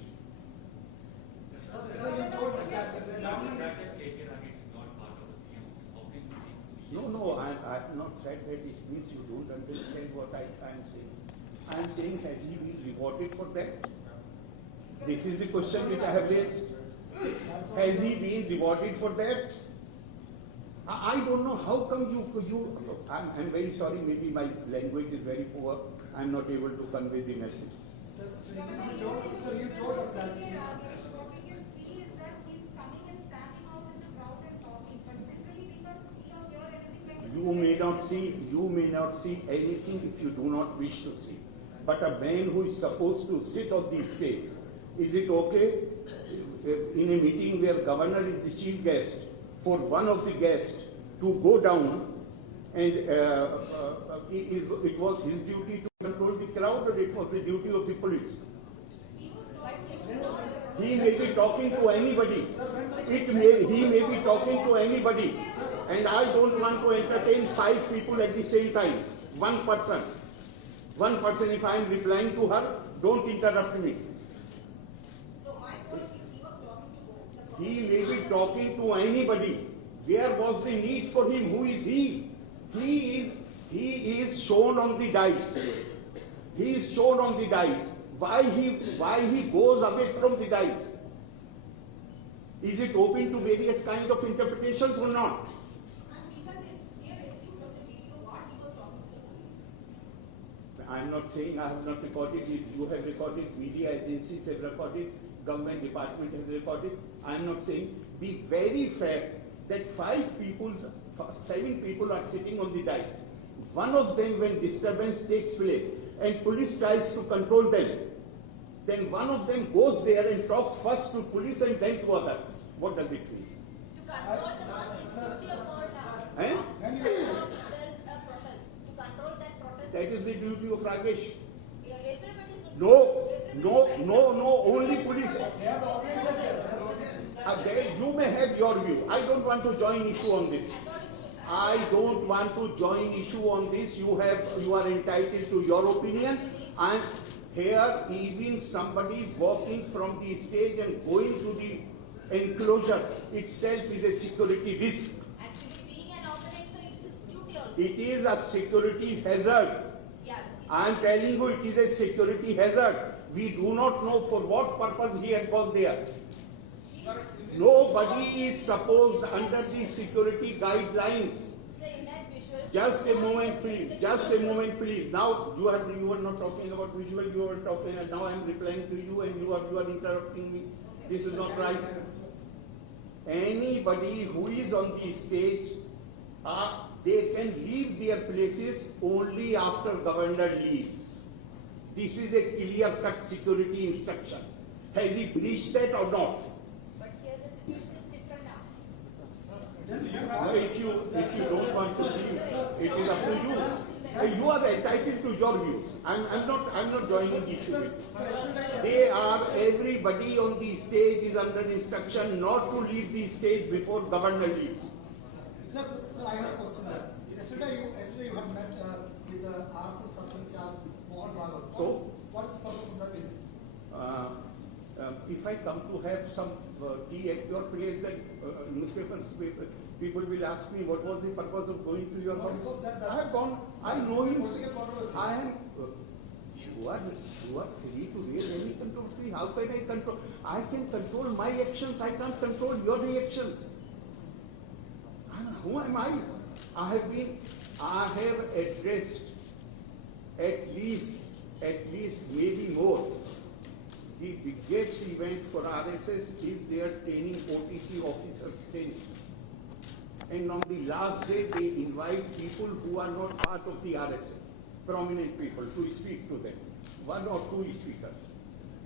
Sir, you told us that the government is... K K Ragesh is not part of the CM. He's hoping to be CM. No, I have not said that. It means you don't understand what I am saying. I am saying, has he been rewarded for that? This is the question which I have raised. Has he been rewarded for that? I don't know how come you I'm very sorry, maybe my language is very poor. I'm not able to convey the message. Sir, you told us that... What we can see is that he's coming and standing out in the crowd and talking, but literally we can't see or hear anything. You may not see anything if you do not wish to see. But a man who is supposed to sit on the stage, is it okay in a meeting where governor is the chief guest for one of the guests to go down and it was his duty to control the crowd or it was the duty of the police? He may be talking to anybody. He may be talking to anybody. And I don't want to entertain 5 people at the same time. One person, if I am replying to her, don't interrupt me. He may be talking to anybody. Where was the need for him? Who is he? He is shown on the dice. He is shown on the dice. Why he goes away from the dice? Is it open to various kind of interpretations or not? I am not saying I have not recorded it. You have recorded, media agencies have recorded, government department has recorded. I am not saying. The very fact that 7 people are sitting on the dais. One of them, when disturbance takes place and police tries to control them, then one of them goes there and talks first to police and then to others. What does it mean? To control the mass, it's duty of all now. Eh? There is a protest. To control that protest. That is the duty of Ragesh. Yeah, everybody should. No, only police. They are the organizers. You may have your view. I don't want to join issue on this. I don't want to join issue on this. You are entitled to your opinion. And here, even somebody walking from the stage and going to the enclosure itself is a security risk. Actually, being an organizer is his duty also. It is a security hazard. Yeah. I am telling you, it is a security hazard. We do not know for what purpose he had gone there. Nobody is supposed under the security guidelines. So in that visual. Just a moment, please. Just a moment, please. Now you were not talking about visual. You were talking, and now I am replying to you, and you are interrupting me. This is not right. Anybody who is on the stage, they can leave their places only after governor leaves. This is a clear-cut security instruction. Has he breached that or not? But here the situation is different now. If you don't want to leave, it is up to you. You are entitled to your views. I'm not joining the issue. Everybody on the stage is under instruction not to leave the stage before governor leaves. Sir, I have a question there. Yesterday you have met with the RSS Sarsanchal Mohan Bhagwat. So? What is the purpose of that visit? If I come to have some tea at your place, then people will ask me what was the purpose of going to your house. I have gone. I know him. I am. You are free to raise any controversy. How can I control? I can control my actions. I can't control your reactions. And who am I? I have addressed at least maybe more. The biggest event for RSS is their training, OTC officers training. And on the last day, they invite people who are not part of the RSS, prominent people, to speak to them. 1 or 2 speakers.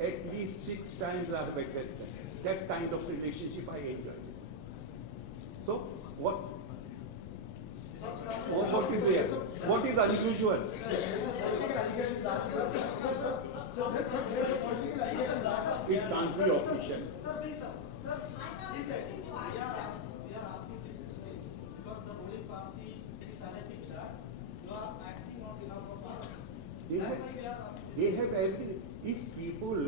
At least 6 times I have addressed them. That kind of relationship I enjoy. So, what is there? What is unusual? It can't be official. Sir, please, sir. Sir, listen. We are asking this question because the ruling party is alleging that you are acting on behalf of RSS. That's why we are asking. If people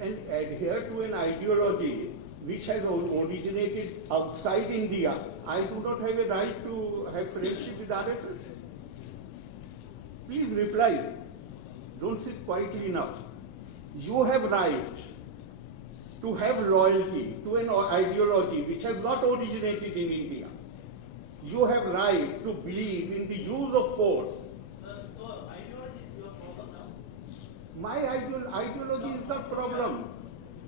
can adhere to an ideology which has originated outside India, I do not have a right to have friendship with RSS. Please reply. Don't sit quietly now. You have right to have loyalty to an ideology which has not originated in India. You have right to believe in the use of force. Sir, so ideology is your problem now? My ideology is not problem.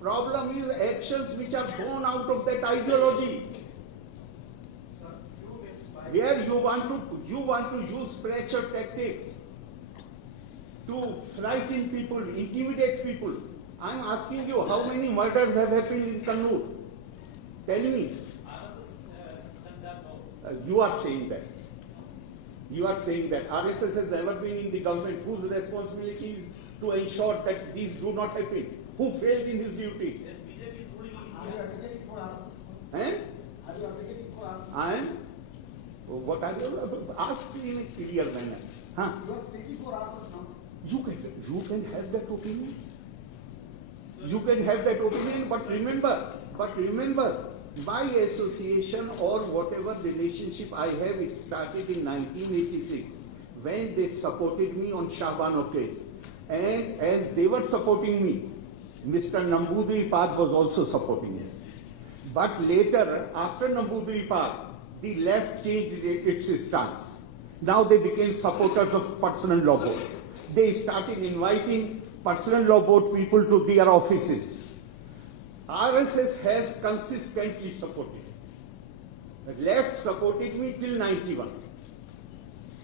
Problem is actions which are born out of that ideology. Sir, few minutes by. Where you want to use pressure tactics to frighten people, intimidate people. I am asking you, how many murders have happened in Kannur? Tell me. You are saying that. You are saying that RSS has never been in the government. Whose responsibility is to ensure that these do not happen? Who failed in his duty? Yes, BJP is ruling Are you advocating for RSS? Eh? Are you advocating for RSS? I am. What are you? Ask me in a clear manner. Huh? You are speaking for RSS now. You can have that opinion. You can have that opinion, but remember, my association or whatever relationship I have, it started in 1986 when they supported me on Shahbano case. And as they were supporting me, Mr. Namboodiripad was also supporting me. But later, after Namboodiripad, the left changed its stance. Now they became supporters of personal law board. They started inviting personal law board people to their offices. RSS has consistently supported. Left supported me till 91.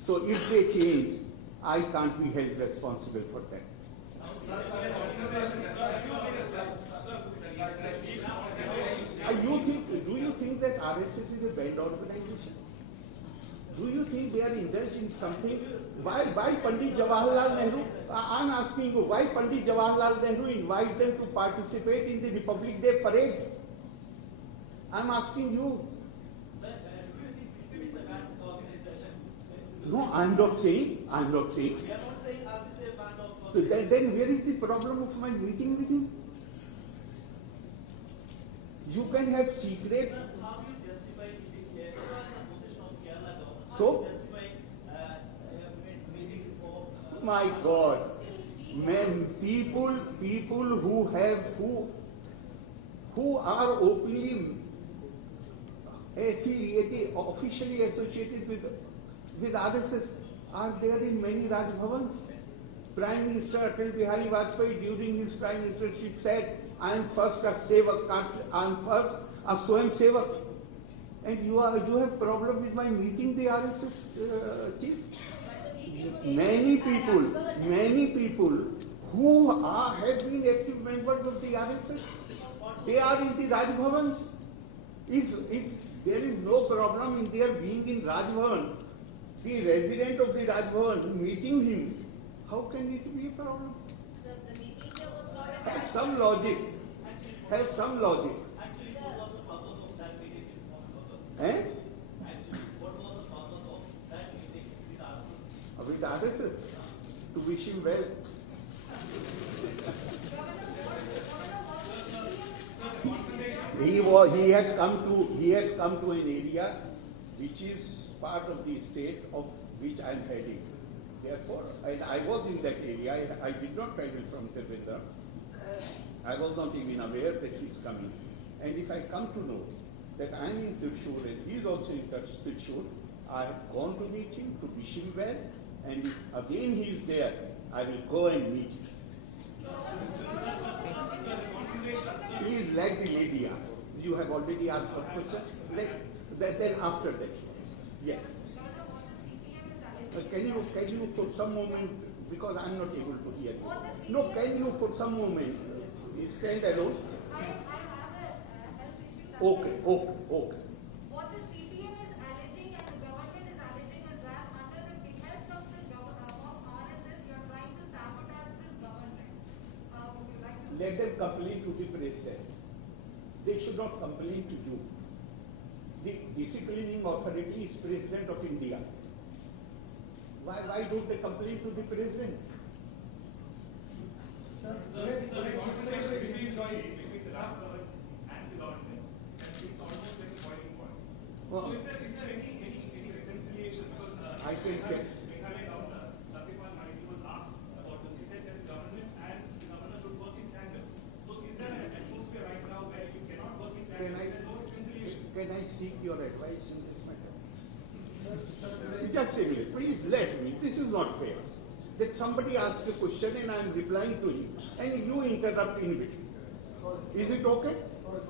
So if they change, I can't be held responsible for that. Do you think that RSS is a bad organization? Do you think they are indulged in something? Why Pandit Jawaharlal Nehru? I'm asking you, why Pandit Jawaharlal Nehru invite them to participate in the Republic Day parade? I'm asking you. No, I'm not saying. We are not saying RSS is a band of. So then where is the problem of my meeting with him? You can have secret. Sir, how do you justify meeting here? You are in the possession of Kerla Govt. So? How do you justify meeting of? My God, men, people who are openly affiliated, officially associated with RSS are there in many Raj Bhavans. Prime Minister Atal Bihari Vajpayee during his prime ministership said, I am first a sevak, I am first a Swayam Sevak. And you have problem with my meeting the RSS chief? Many people who have been active members of the RSS, they are in the Raj Bhavans. If there is no problem in their being in Raj Bhavan, the resident of the Raj Bhavan meeting him, how can it be a problem? Sir, the meeting here was not a Have some logic. Have some logic. Actually, what was the purpose of that meeting? Eh? Actually, what was the purpose of that meeting with RSS? With RSS? To wish him well. He had come to an area which is part of the state of which I am heading. Therefore, and I was in that area. I did not travel from Tirupati. I was not even aware that he is coming. And if I come to know that I am in Thrissur and he is also in Thrissur, I have gone to meet him, to wish him well, and if again he is there, I will go and meet him. Please let the lady ask. You have already asked her question. Then after that. Yes. Can you for some moment, because I am not able to hear you. No, can you for some moment stand alone? I have a health issue. Okay. What the CPM is alleging and the government is alleging is that under the behest of this of RSS, you are trying to sabotage this government. Would you like to? Let them complain to the president. They should not complain to you. The disciplining authority is President of India. Why don't they complain to the president? Sir, Between the draft government and the government, it's almost like a boiling point. Well, So is there any reconciliation? Because I can check. Meghalaya Governor Satyapal Mahalingam was asked about this. He said that the government and the governor should work in tandem. So is there an atmosphere right now where you cannot work in tandem? Is there no reconciliation? Can I seek your advice in this matter? sir, Just a minute, please let me. This is not fair. That somebody asks a question and I am replying to him, and you interrupt in between. sorry. Is it okay? Sorry.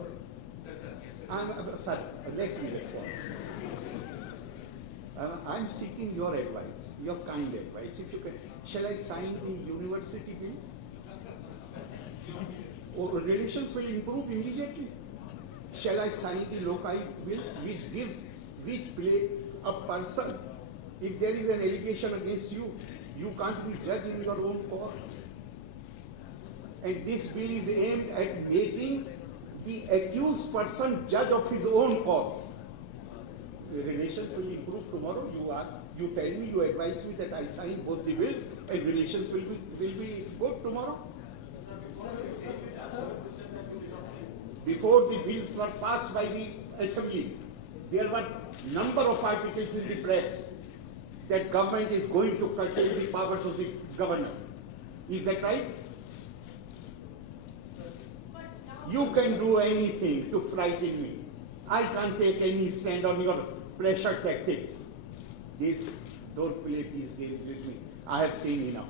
Sorry, let me respond. I'm seeking your advice, your kind advice. If you can, shall I sign the university bill? Or relations will improve immediately. Shall I sign the Lokai bill, which play a person, if there is an allegation against you, you can't be judged in your own cause. And this bill is aimed at making the accused person judge of his own cause. The relations will improve tomorrow. You tell me, you advise me that I sign both the bills, and relations will be good tomorrow. Sir, Before the bills were passed by the assembly, there were number of articles in the press that government is going to curtail the powers of the governor. Is that right? You can do anything to frighten me. I can't take any stand on your pressure tactics. Don't play these games with me. I have seen enough.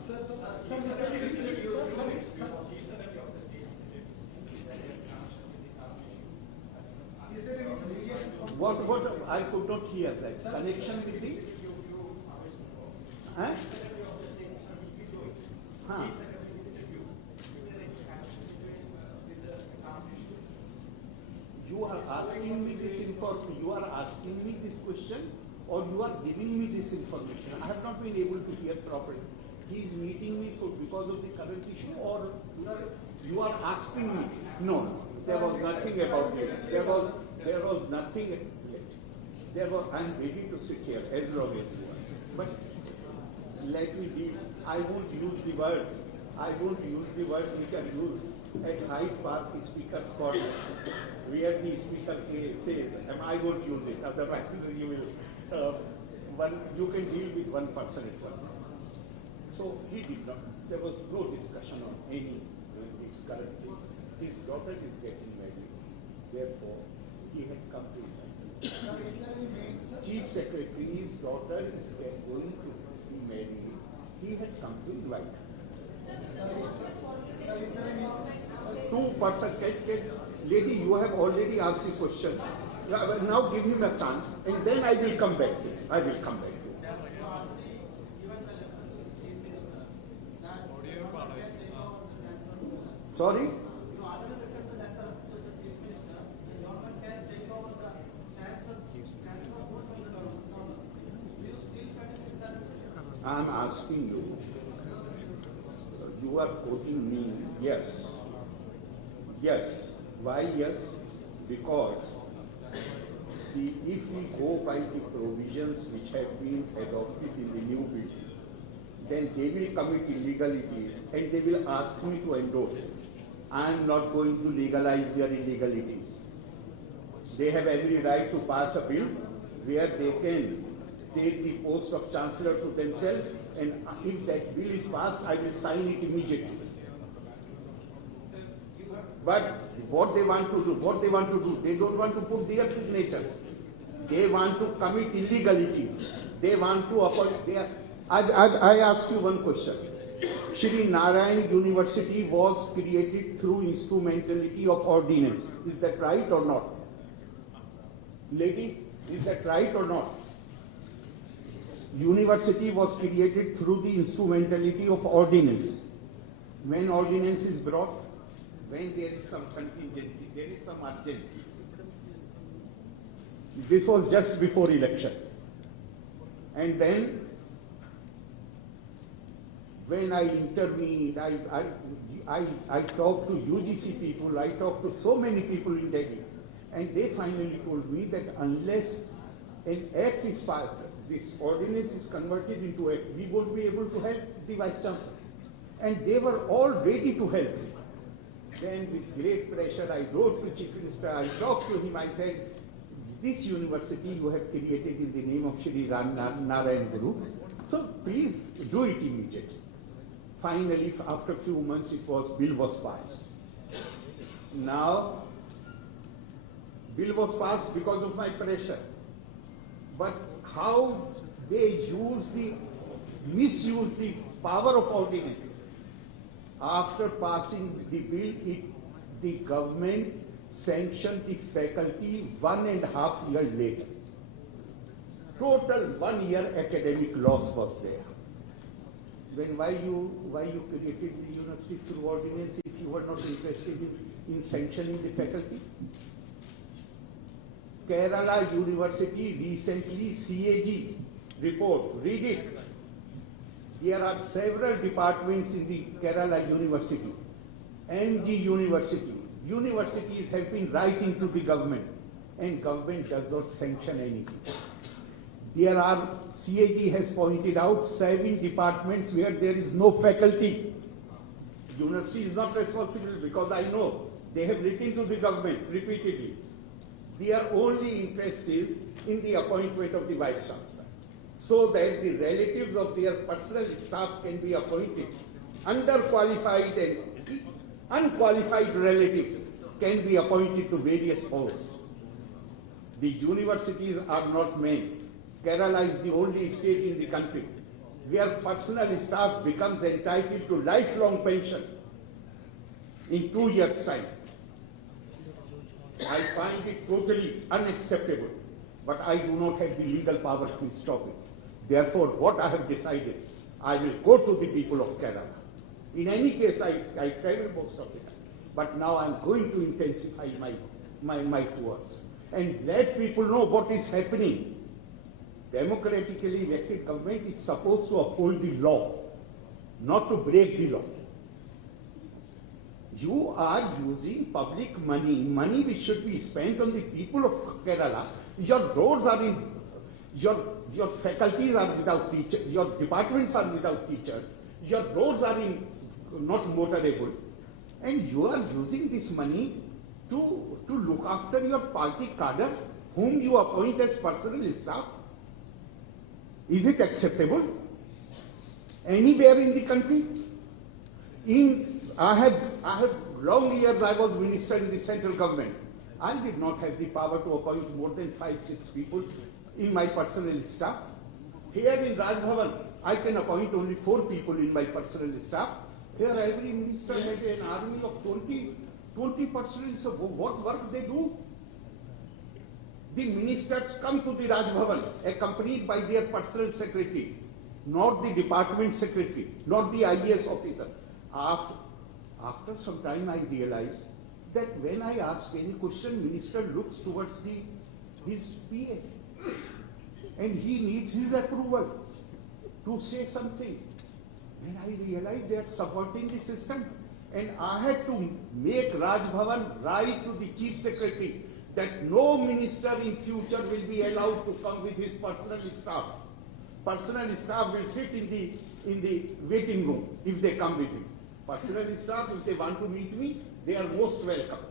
Is there What, I could not hear that. Connection with the? Huh? Huh. You are asking me this you are asking me this question, or you are giving me this information? I have not been able to hear properly. He is meeting me because of the current issue, or you are asking me? No, there was nothing about it. There was nothing. I am ready to sit here as long as you are. But let me be. I won't use the words. I won't use the words which are used at Hyde Park Speaker's Corner, where the speaker says, I won't use it. Otherwise, you will. You can deal with one person at one time. So he did not. There was no discussion on any this currently. His daughter is getting married. Therefore, he had come to his Chief Secretary's daughter is going to be married. He had come to invite her. 2%. Lady, you have already asked the question. Now give him a chance, and then I will come back to you. I will come back to you. Sorry? I am asking you. You are quoting me. Yes. Yes. Why yes? Because if we go by the provisions which have been adopted in the new bill, then they will commit illegalities and they will ask me to endorse it. I am not going to legalize their illegalities. They have every right to pass a bill where they can take the post of chancellor to themselves, and if that bill is passed, I will sign it immediately. But what they want to do, they don't want to put their signatures. They want to commit illegalities. They want to appoint. I ask you one question. Shri Narayan University was created through instrumentality of ordinance. Is that right or not? Lady, is that right or not? University was created through the instrumentality of ordinance. When ordinance is brought, when there is some contingency, there is some urgency. This was just before election. And then, when I intervened, I talked to UGC people, I talked to so many people in Delhi, and they finally told me that unless an act is passed, this ordinance is converted into act, we won't be able to help the Vice Chancellor. And they were all ready to help. Then with great pressure, I wrote to Chief Minister, I talked to him, I said, this university you have created in the name of Shri Narayan Guru, so please do it immediately. Finally, after a few months, bill was passed. Now, bill was passed because of my pressure. But how they misuse the power of ordinance. After passing the bill, the government sanctioned the faculty 1.5 years later. Total 1 year academic loss was there. Then why you created the university through ordinance if you were not interested in sanctioning the faculty? Kerala University recently CAG report, read it. There are several departments in the Kerala University, MG University. Universities have been writing to the government, and government does not sanction anything. There are, CAG has pointed out 7 departments where there is no faculty. University is not responsible because I know they have written to the government repeatedly. Their only interest is in the appointment of the Vice Chancellor, so that the relatives of their personal staff can be appointed. Underqualified and unqualified relatives can be appointed to various posts. The universities are not men. Kerala is the only state in the country where personal staff becomes entitled to lifelong pension in 2 years' time. I find it totally unacceptable, but I do not have the legal power to stop it. Therefore, what I have decided, I will go to the people of Kerala. In any case, I travel most of the time, but now I am going to intensify my tours and let people know what is happening. Democratically elected government is supposed to uphold the law, not to break the law. You are using public money which should be spent on the people of Kerala. Your roads are in, your faculties are without teachers, your departments are without teachers, your roads are not motorable, and you are using this money to look after your party cadre, whom you appoint as personal staff. Is it acceptable? Anywhere in the country? I have long years I was minister in the central government. I did not have the power to appoint more than 5-6 people in my personal staff. Here in Raj Bhavan, I can appoint only 4 people in my personal staff. Here every minister has an army of 20 personal staff. What work they do? The ministers come to the Raj Bhavan accompanied by their personal secretary, not the department secretary, not the IAS officer. After some time I realized that when I ask any question, minister looks towards his PA and he needs his approval to say something. Then I realized they are supporting the system, and I had to make Raj Bhavan write to the chief secretary that no minister in future will be allowed to come with his personal staff. Personal staff will sit in the waiting room if they come with him. Personal staff, if they want to meet me, they are most welcome.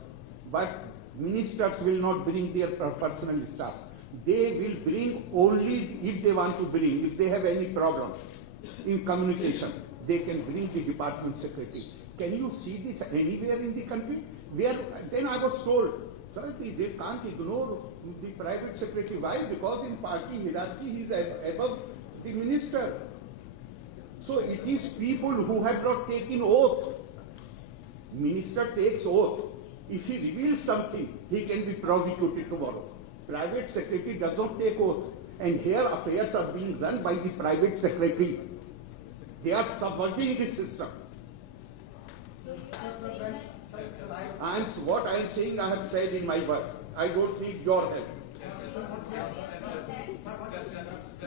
But ministers will not bring their personal staff. They will bring only if they want to bring, if they have any problem in communication, they can bring the department secretary. Can you see this anywhere in the country? Then I was told, they can't ignore the private secretary. Why? Because in party hierarchy he is above the minister. So it is people who have not taken oath. Minister takes oath. If he reveals something, he can be prosecuted tomorrow. Private secretary does not take oath. And here affairs are being run by the private secretary. They are subverting the system. So you are saying that... What I am saying I have said in my work. I don't need your help.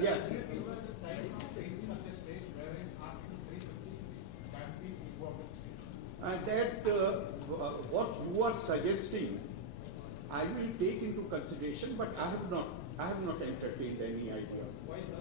Yes. What you are suggesting, I will take into consideration, but I have not entertained any idea. Why, sir?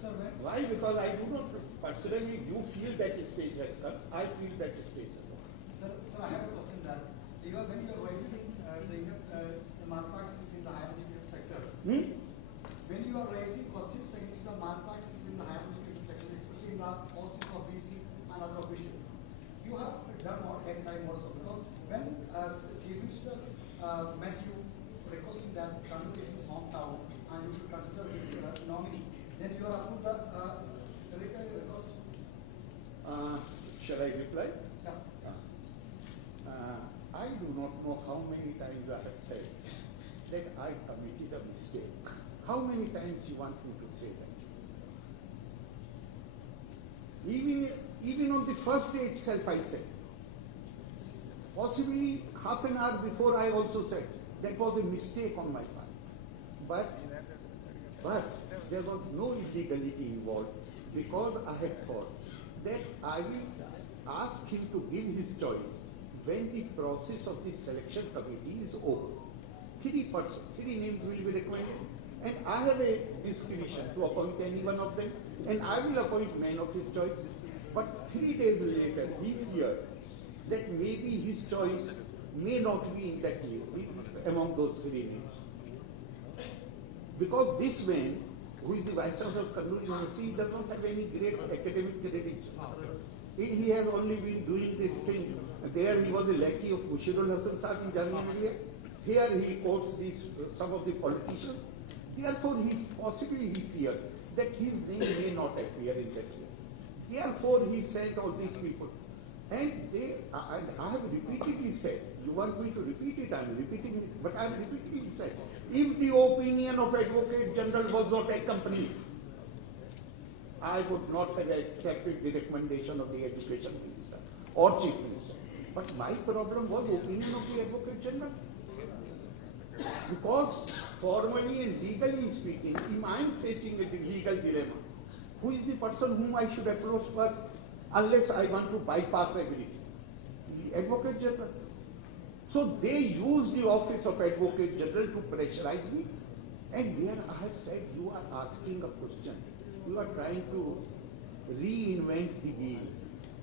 Sir, why? Because I do not personally. You feel that stage has come. I feel that stage has come. Sir, I have a question that when you are raising the malpractices in the higher education sector, when you are raising questions against the malpractices in the higher education sector, especially in the postings of VC and other officials, you have done more headline also, because when Chief Minister met you requesting that Kannur is his hometown and you should consider his nominee, then you are approved the request. Shall I reply? Yeah. I do not know how many times I have said that I committed a mistake. How many times you want me to say that? Even on the first day itself I said. Possibly half an hour before I also said that was a mistake on my part. But there was no illegality involved, because I had thought that I will ask him to give his choice when the process of the selection committee is over. 3 names will be recommended, and I have a discretion to appoint any one of them, and I will appoint man of his choice. But 3 days later, he feared that maybe his choice may not be in that among those 3 names. Because this man, who is the Vice Chancellor of Kannur University, does not have any great academic credentials. He has only been doing this thing. There he was a lackey of Mushirul Hasan Sahib in Jamia Millia. Here he quotes some of the politicians. Therefore, he feared that his name may not appear in that list. Therefore, he sent all these people. And I have repeatedly said, you want me to repeat it, I am repeating it, but I have repeatedly said, if the opinion of Advocate General was not accompanied, I would not have accepted the recommendation of the Education Minister or Chief Minister. But my problem was opinion of the Advocate General. Because formally and legally speaking, if I am facing a legal dilemma, who is the person whom I should approach first unless I want to bypass everything? The Advocate General. So they use the office of Advocate General to pressurize me. And there I have said, you are asking a question. You are trying to reinvent the wheel.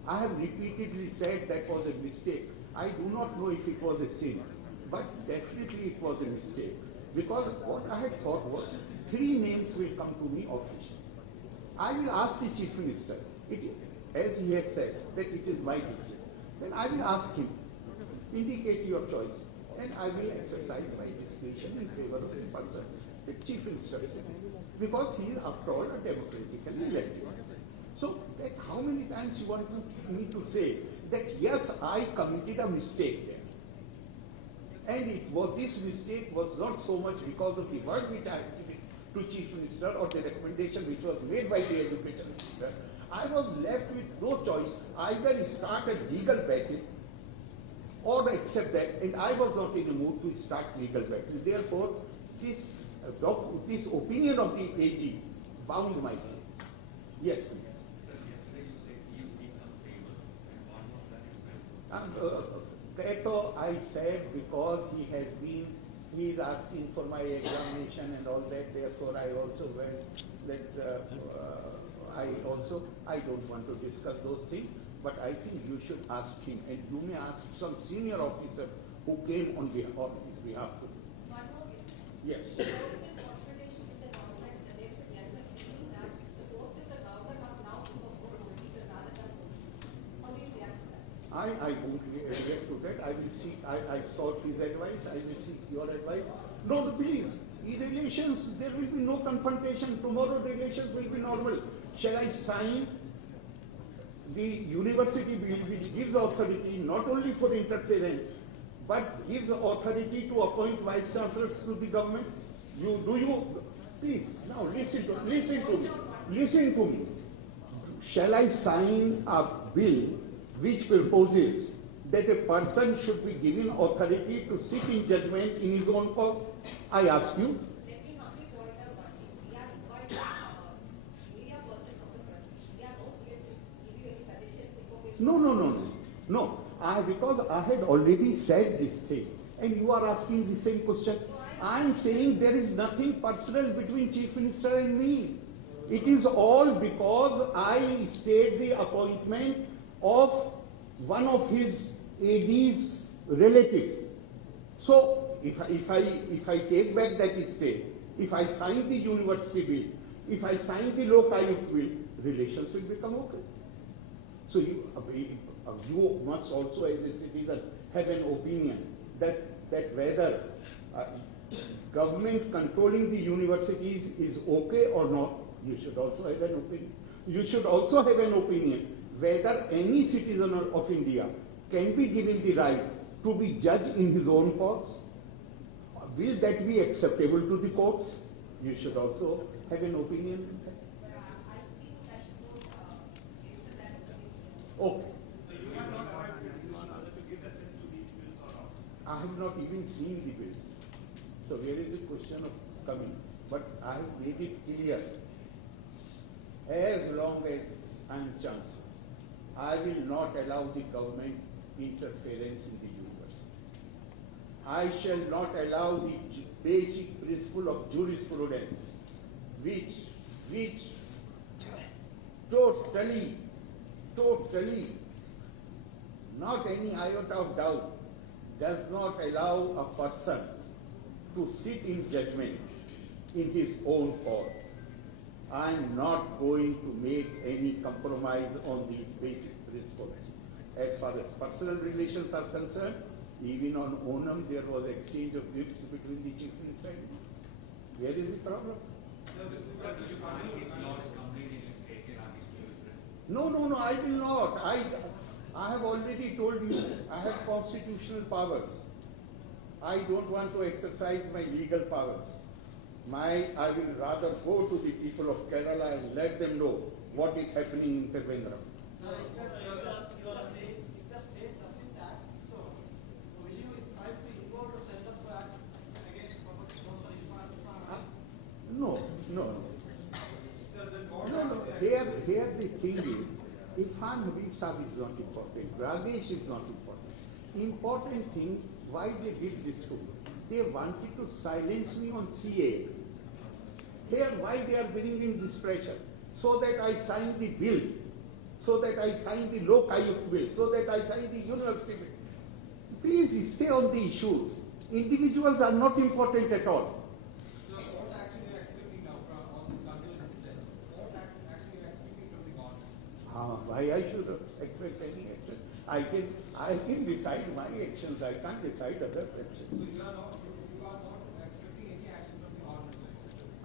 I have repeatedly said that was a mistake. I do not know if it was a sin, but definitely it was a mistake. Because what I had thought was, 3 names will come to me officially. I will ask the Chief Minister, as he has said, that it is my decision. Then I will ask him, indicate your choice, and I will exercise my discretion in favor of the person, the Chief Minister said. Because he is, after all, a democratically elected. So, that how many times you want me to say that yes, I committed a mistake there. And this mistake was not so much because of the word which I gave to Chief Minister or the recommendation which was made by the Education Minister. I was left with no choice, either start a legal battle or accept that, and I was not in a mood to start legal battle. Therefore, this opinion of the AG bound my case. Yes, please. Sir, yesterday you said you need some favors, and one of that is Kato, I said because he is asking for my examination and all that, therefore I also went that I don't want to discuss those things, but I think you should ask him, and you may ask some senior officer who came on his behalf to me. One more question. Yes. There is a confrontation with the government. There is a judgment saying that the post of the government was now to propose only rather than how do you react to that? I won't react to that. I will seek, I sought his advice, I will seek your advice. No, please, relations, there will be no confrontation. Tomorrow relations will be normal. Shall I sign the university bill which gives authority not only for interference, but gives authority to appoint vice chancellors to the government? Please, now listen to me. Shall I sign a bill which proposes that a person should be given authority to sit in judgment in his own cause? I ask you. Let me humbly point out one thing. We are required media persons of the press. We are not here to give you any suggestions, information. No. Because I had already said this thing, and you are asking the same question. I am saying there is nothing personal between Chief Minister and me. It is all because I stayed the appointment of one of his AD's relative. So if I take back that stay, if I sign the university bill, if I sign the Lokayukt bill, relations will become okay. So you must also, as a citizen, have an opinion that whether government controlling the universities is okay or not. You should also have an opinion. You should also have an opinion whether any citizen of India can be given the right to be judged in his own cause. Will that be acceptable to the courts? You should also have an opinion. I think that should not based on that opinion. Okay. So you have not had the decision whether to give assent to these bills or not? I have not even seen the bills. So where is the question of coming? But I have made it clear, as long as I am Chancellor, I will not allow the government interference in the university. I shall not allow the basic principle of jurisprudence, which totally, not any iota of doubt, does not allow a person to sit in judgment in his own cause. I am not going to make any compromise on these basic principles. As far as personal relations are concerned, even on Onam there was exchange of gifts between the Chief Minister and me. Where is the problem? Sir, do you want to lodge complaint against K K Ragesh to his friend? No, I will not. I have already told you, I have constitutional powers. I don't want to exercise my legal powers. I will rather go to the people of Kerala and let them know what is happening in Trivandrum. Sir, if the state doesn't act, so will you try to involve the center to act against property loss? No. Here the thing is, Irfan Habib Sahib is not important, Ragesh is not important. Important thing, why they did this to me? They wanted to silence me on CA. Here, why they are bringing this pressure? So that I sign the bill, so that I sign the Lok Ayukt bill, so that I sign the university bill. Please stay on the issues. Individuals are not important at all. So what action you are expecting now from all this control incident? What action you are expecting from the government? Why I should expect any action? I can decide my actions. I can't decide others' actions. So you are not expecting any action from the government?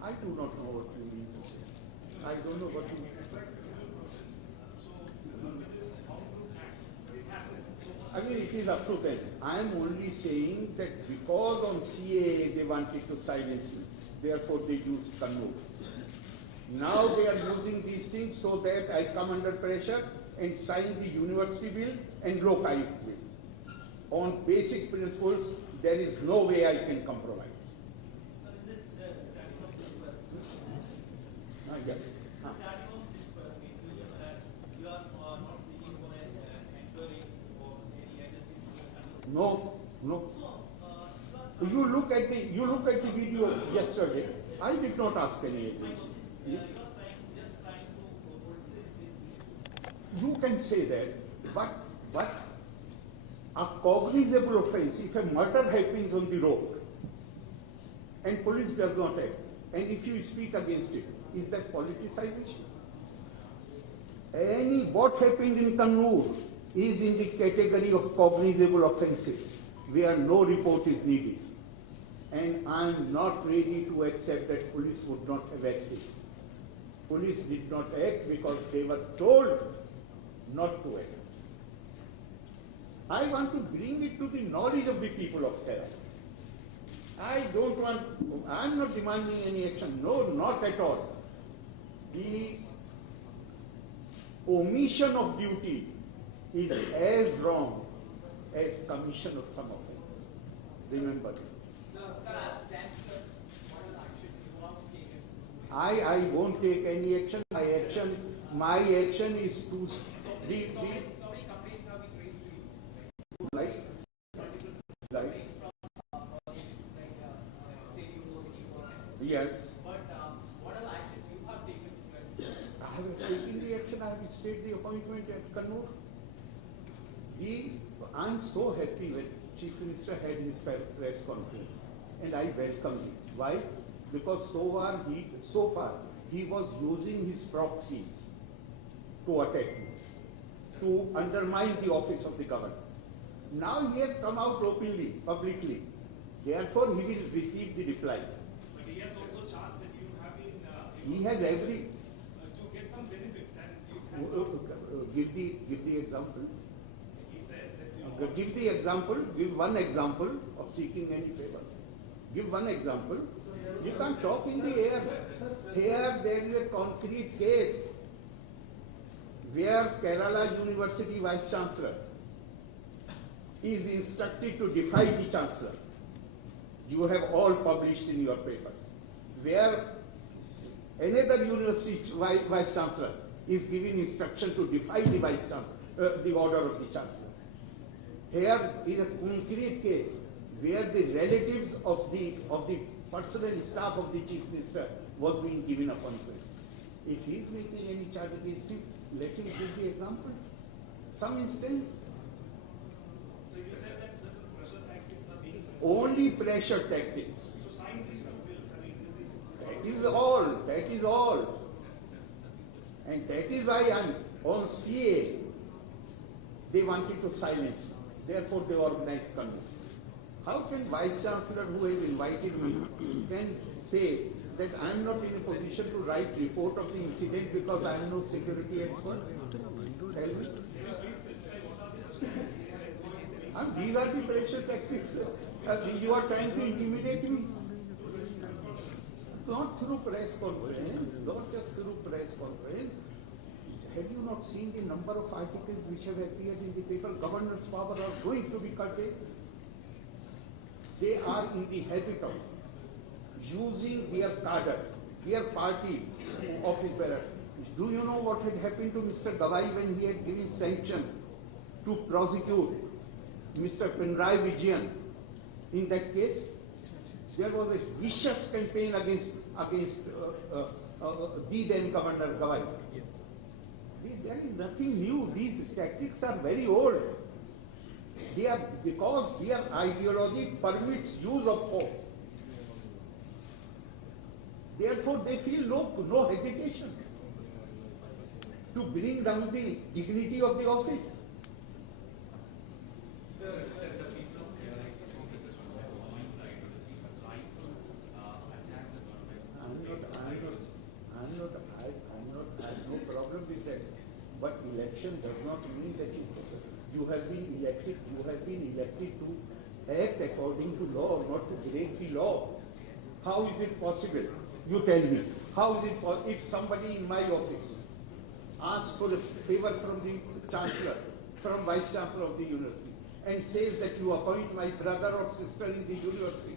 I do not know what you mean to say. I don't know what you mean. I mean, it is up to them. I am only saying that because on CAA they wanted to silence me, therefore they used Kannur. Now they are using these things so that I come under pressure and sign the university bill and Lok Ayukt bill. On basic principles, there is no way I can compromise. Yes. No. You look at the video yesterday. I did not ask any agency. You can say that, but a cognizable offence, if a murder happens on the road and police does not act, and if you speak against it, is that politicization? What happened in Kannur is in the category of cognizable offences where no report is needed. And I am not ready to accept that police would not have acted. Police did not act because they were told not to act. I want to bring it to the knowledge of the people of Kerala. I am not demanding any action. No, not at all. The omission of duty is as wrong as commission of some offense. Remember that. I won't take any action. My action is to be right. Yes. But what are the actions you have taken? I have taken the action. I have stayed the appointment at Kannur. I am so happy when Chief Minister had his press conference, and I welcome him. Why? Because so far he was using his proxies to attack me, to undermine the office of the governor. Now he has come out openly, publicly. Therefore, he will receive the reply. But he has also charged that you have been He has every to get some benefits, and you have give the example. He said that Give the example. Give one example of seeking any favor. Give one example. You can't talk in the air. Here there is a concrete case where Kerala University Vice Chancellor is instructed to defy the Chancellor. You have all published in your papers. Where another university Vice Chancellor is given instruction to defy the Vice Chancellor, the order of the Chancellor. Here is a concrete case where the relatives of the personnel staff of the Chief Minister was being given appointment. If he is making any charge against him, let him give the example. Some instance. So you said that certain pressure tactics are being Only pressure tactics. to sign these two bills. I mean, That is all. That is all. And that is why on CA, they wanted to silence me. Therefore, they organized Kannur. How can Vice Chancellor who has invited me can say that I am not in a position to write report of the incident because I am no security expert? Tell me. These are the pressure tactics. You are trying to intimidate me. Not through press conference, not just through press conference. Have you not seen the number of articles which have appeared in the paper? Governor's power are going to be curtailed. They are in the habit of using their cadre, their party office bearer. Do you know what had happened to Mr. Gawai when he had given sanction to prosecute Mr. Pinarayi Vijayan? In that case, there was a vicious campaign against the then Governor Gawai. There is nothing new. These tactics are very old. They are because their ideology permits use of force. Therefore, they feel no hesitation to bring down the dignity of the office. Sir, the people of Kerala think that this will have a line right, or the people are trying to attack the government. I have no problem with that. But election does not mean that you have been elected. You have been elected to act according to law, not to break the law. How is it possible? You tell me. How is it possible if somebody in my office asks for a favor from the Chancellor, from Vice Chancellor of the University, and says that you appoint my brother or sister in the university?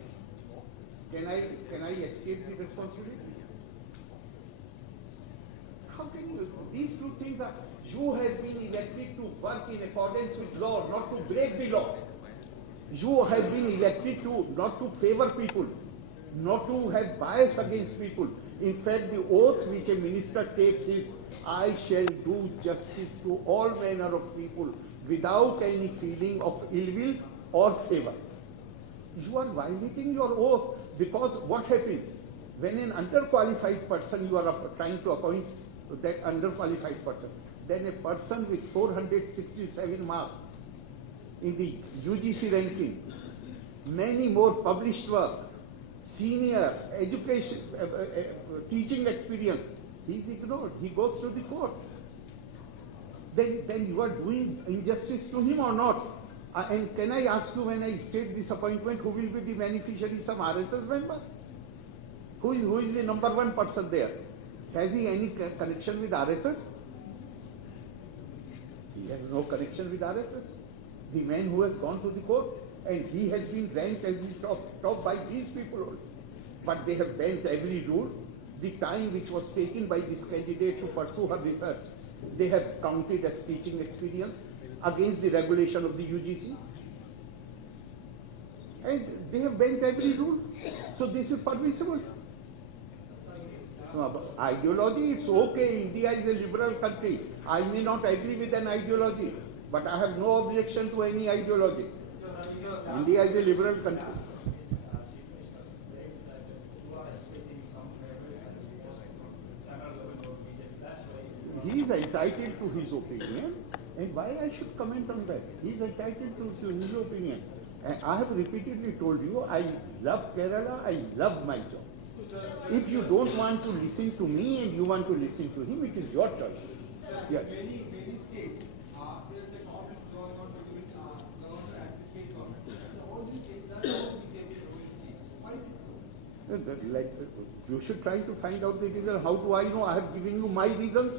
Can I escape the responsibility? How can you? These two things are. You have been elected to work in accordance with law, not to break the law. You have been elected to not to favor people, not to have bias against people. In fact, the oath which a minister takes is, I shall do justice to all manner of people without any feeling of ill will or favor. You are violating your oath, because what happens? When an underqualified person you are trying to appoint that underqualified person, then a person with 467 marks in the UGC ranking, many more published works, senior education, teaching experience, he is ignored. He goes to the court. Then you are doing injustice to him or not? And can I ask you, when I state this appointment, who will be the beneficiary? Some RSS member? Who is the number one person there? Has he any connection with RSS? He has no connection with RSS. The man who has gone to the court, and he has been ranked as the top by these people only. But they have bent every rule. The time which was taken by this candidate to pursue her research, they have counted as teaching experience against the regulation of the UGC. And they have bent every rule. So this is permissible. Ideology, it's okay. India is a liberal country. I may not agree with an ideology, but I have no objection to any ideology. India is a liberal country. He is entitled to his opinion, and why I should comment on that? He is entitled to his opinion. And I have repeatedly told you, I love Kerala, I love my job. If you don't want to listen to me and you want to listen to him, it is your choice. Yes. Many states, there is a conflict going on between governor and the state government. All these states are all BJP ruling states. Why is it so? Like, you should try to find out the reason. How do I know? I have given you my reasons.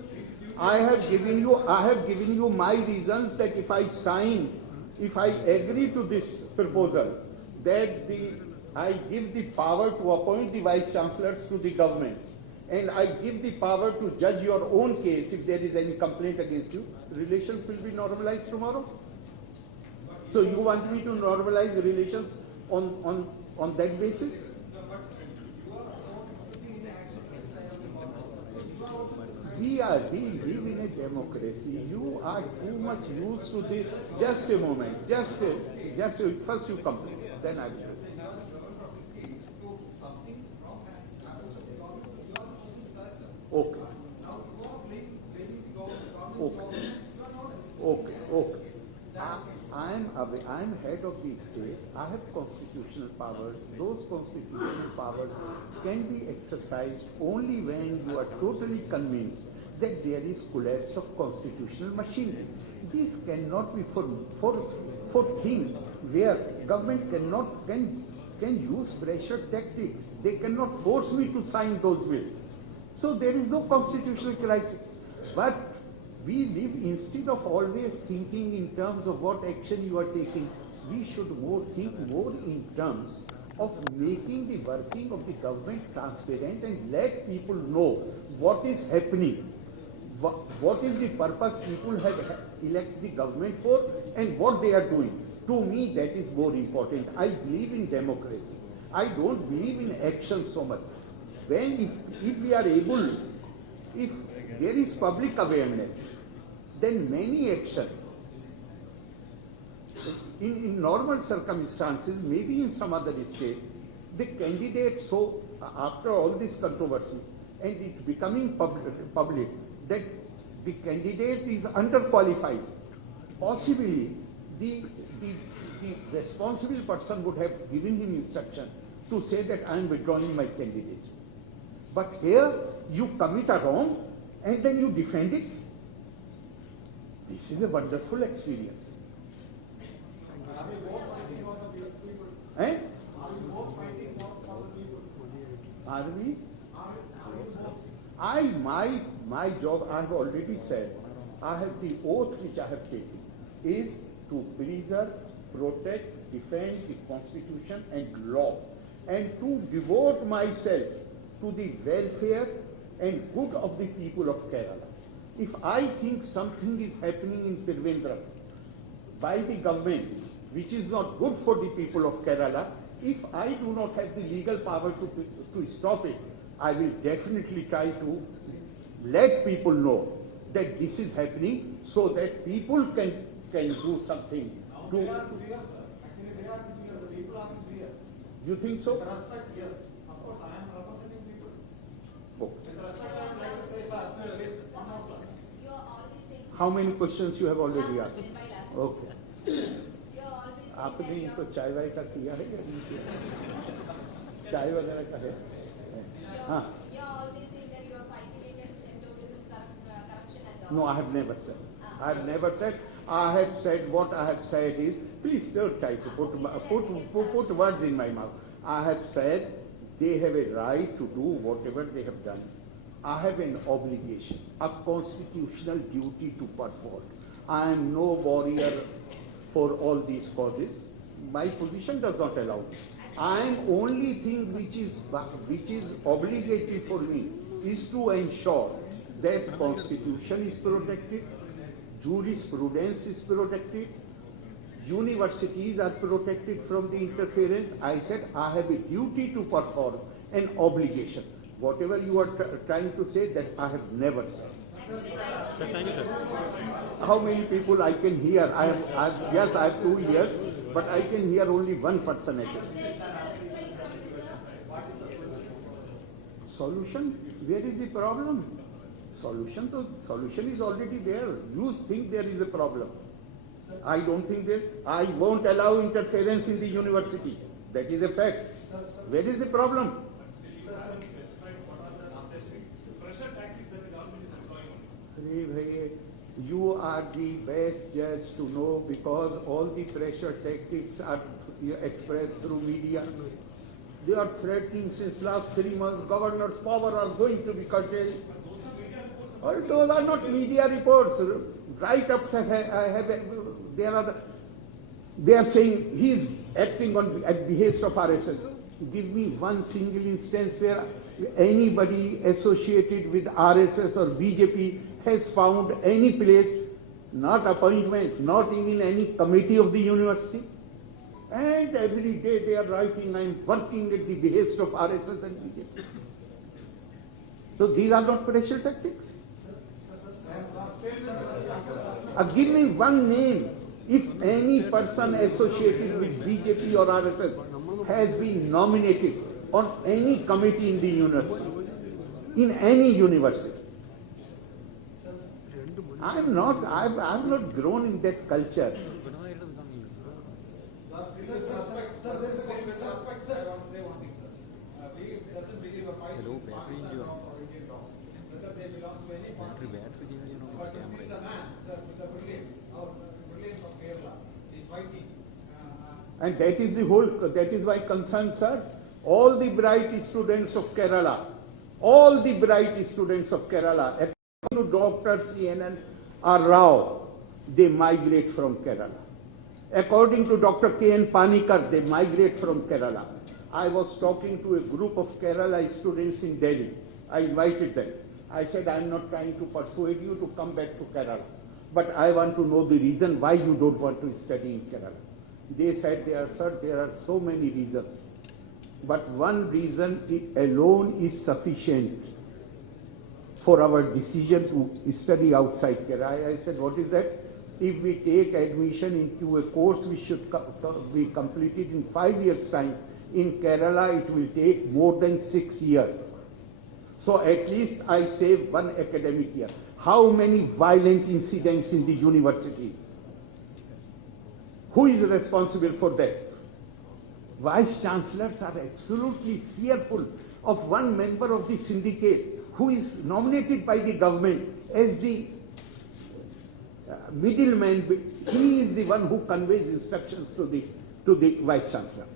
I have given you my reasons that if I agree to this proposal, that I give the power to appoint the vice chancellors to the government, and I give the power to judge your own case if there is any complaint against you, relations will be normalized tomorrow. So you want me to normalize the relations on that basis? We live in a democracy. You are too much used to this. Just a moment. First you complain, then I will. Okay. I am head of the state. I have constitutional powers. Those constitutional powers can be exercised only when you are totally convinced that there is collapse of constitutional machinery. This cannot be for for things where government can use pressure tactics. They cannot force me to sign those bills. So there is no constitutional crisis. But we live, instead of always thinking in terms of what action you are taking, we should think more in terms of making the working of the government transparent and let people know what is happening, what is the purpose people have elected the government for, and what they are doing. To me, that is more important. I believe in democracy. I don't believe in action so much. If we are able, if there is public awareness, then many actions, in normal circumstances, maybe in some other state, the candidate, so after all this controversy, and it becoming public, that the candidate is underqualified, possibly the responsible person would have given him instruction to say that I am withdrawing my candidature. But here you commit a wrong and then you defend it. This is a wonderful experience. Are we both fighting for the people? Eh? Are we both fighting for the people? Are we? Are you both? My job, I have already said, I have the oath which I have taken is to preserve, protect, defend the Constitution and law, and to devote myself to the welfare and good of the people of Kerala. If I think something is happening in Trivandrum by the government which is not good for the people of Kerala, if I do not have the legal power to stop it, I will definitely try to let people know that this is happening so that people can do something. Now they are in fear, sir. Actually, they are in fear. The people are in fear. You think so? With respect, yes. Of course, I am representing people. Okay. With respect, I would like to say, sir, please come out, sir. You're always saying. How many questions you have already Last asked? question, my last Okay. question. You're always saying आपने that इनको you're, चाय वाय का किया है या नहीं किया? चाय वगैरह का है? हाँ. you're always saying that you are fighting against nepotism, corruption and all. No, I have never said. I have never said. I have said what I have said is, please don't try to put words in my mouth. I have said they have a right to do whatever they have done. I have an obligation, a constitutional duty to perform. I am no warrior for all these causes. My position does not allow me. I am only thing which is obligatory for me is to ensure that Constitution is protected, jurisprudence is protected, universities are protected from the interference. I said I have a duty to perform, an obligation. Whatever you are trying to say, that I have never said. How many people I can hear? Yes, I have 2 ears, but I can hear only one person at a time. Solution? Where is the problem? Solution is already there. You think there is a problem. I don't think that. I won't allow interference in the university. That is a fact. Where is the problem? Pressure tactics that the government is employing on you. You are the best judge to know, because all the pressure tactics are expressed through media. They are threatening since last 3 months, governor's power are going to be curtailed. All those are not media reports. Write-ups they are saying he is acting at behest of RSS. Give me one single instance where anybody associated with RSS or BJP has found any place, not appointment, not even any committee of the university. And every day they are writing, I am working at the behest of RSS and BJP. So these are not pressure tactics. Give me one name. If any person associated with BJP or RSS has been nominated on any committee in the university, in any university. I've not grown in that culture. Sir, there is a question. With respect, sir, I want to say one thing, sir. We doesn't believe a fight with Pakistan dogs or Indian dogs, whether they belong to any party. But still the man, the brilliance of Kerala is fighting. And that is the whole, that is my concern, sir. All the bright students of Kerala, according to Dr. CNN Rao, they migrate from Kerala. According to Dr. K.N. Panikar, they migrate from Kerala. I was talking to a group of Kerala students in Delhi. I invited them. I said, I am not trying to persuade you to come back to Kerala, but I want to know the reason why you don't want to study in Kerala. They said, sir, there are so many reasons, but one reason alone is sufficient for our decision to study outside Kerala. I said, what is that? If we take admission into a course which should be completed in 5 years' time, in Kerala it will take more than 6 years. So at least I save 1 academic year. How many violent incidents in the university? Who is responsible for that? Vice chancellors are absolutely fearful of one member of the syndicate who is nominated by the government as the middleman. He is the one who conveys instructions to the vice chancellor.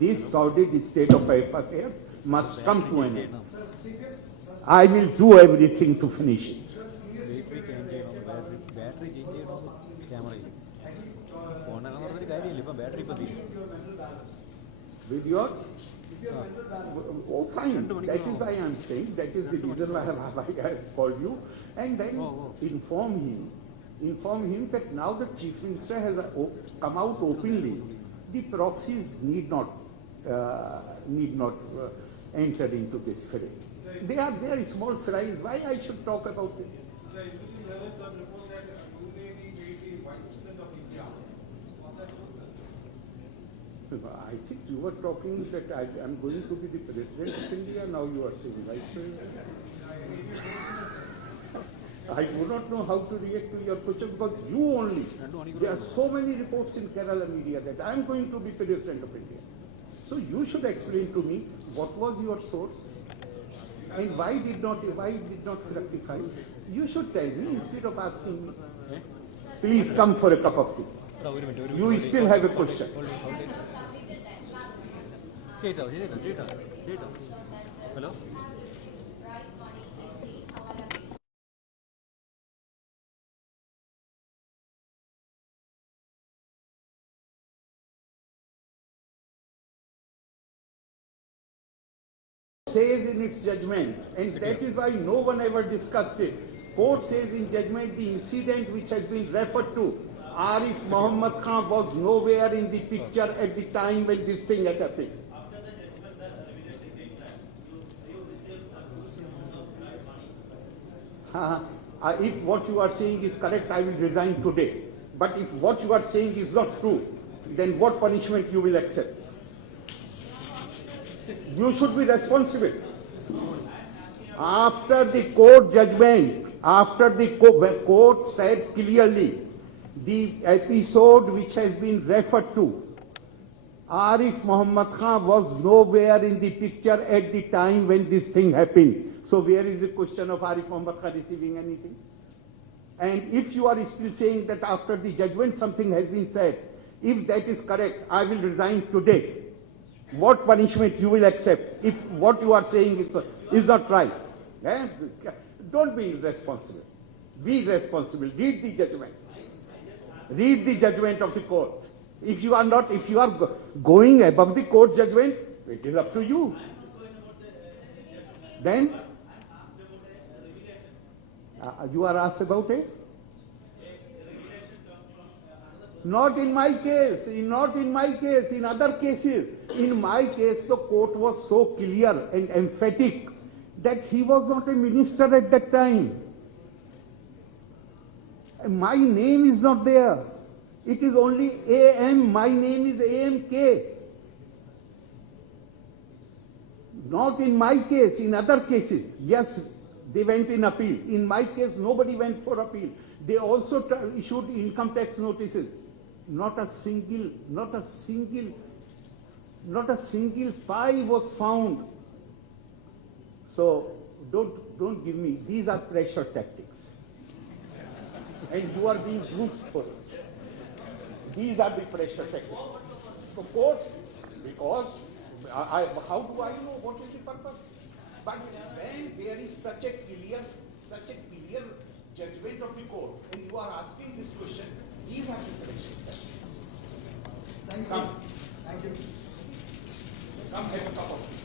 This sordid state of affairs must come to an end. I will do everything to finish it. With your oh, fine. That is why I am saying. That is the reason why I have called you, and then inform him that now the Chief Minister has come out openly. The proxies need not enter into this fray. They are very small fries. Why I should talk about it? So, including levels of report that you may be made the Vice President of India. Was that true, sir? I think you were talking that I am going to be the President of India. Now you are saying Vice President. I do not know how to react to your question because you only. There are so many reports in Kerala media that I am going to be President of India. So you should explain to me what was your source and why did not rectify. You should tell me instead of asking me. Please come for a cup of tea. You still have a question. Hello? Says in its judgment, and that is why no one ever discussed it. Court says in judgment the incident which has been referred to, Arif Mohammad Khan was nowhere in the picture at the time when this thing had happened. If what you are saying is correct, I will resign today. But if what you are saying is not true, then what punishment you will accept? You should be responsible. After the court judgment, after the court said clearly, the episode which has been referred to, Arif Mohammad Khan was nowhere in the picture at the time when this thing happened. So where is the question of Arif Mohammad Khan receiving anything? And if you are still saying that after the judgment something has been said, if that is correct, I will resign today. What punishment you will accept if what you are saying is not right? Eh? Don't be irresponsible. Be responsible. Read the judgment. Read the judgment of the court. If you are going above the court judgment, it is up to you. Then you are asked about it? Not in my case, not in my case, in other cases. In my case, the court was so clear and emphatic that he was not a minister at that time. My name is not there. It is only AM, my name is AMK. Not in my case, in other cases. Yes, they went in appeal. In my case, nobody went for appeal. They also issued income tax notices. Not a single pie was found. So don't give me, these are pressure tactics. And you are being used for it. these are the pressure techniques. So court, because how do I know what is the purpose? But when there is such a clear judgment of the court, and you are asking this question, these are the pressure techniques. Thank you. Come. Thank you. Come, have a cup of tea.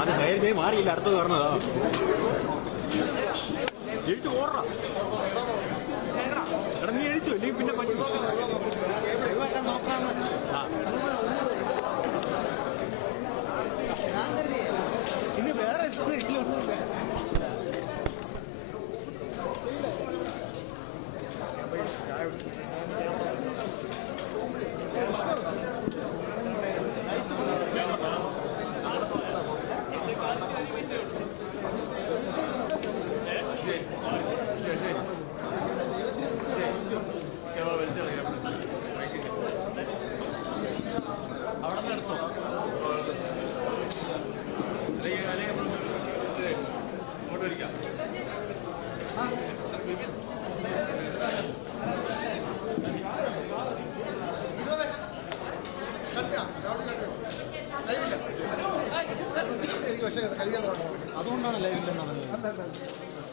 അത് നേരത്തെ മാറിയില്ല, അടുത്ത് കയറുന്നതാ. എഴുത്തു ഓർറ എടാ, നീ എഴുത്തു ഇല്ലെങ്കിൽ പിന്നെ പറ്റും. ഇനി വേറെ ഇല്ല. അതുകൊണ്ടാണ് ലൈവില്ലെന്ന് പറഞ്ഞത്.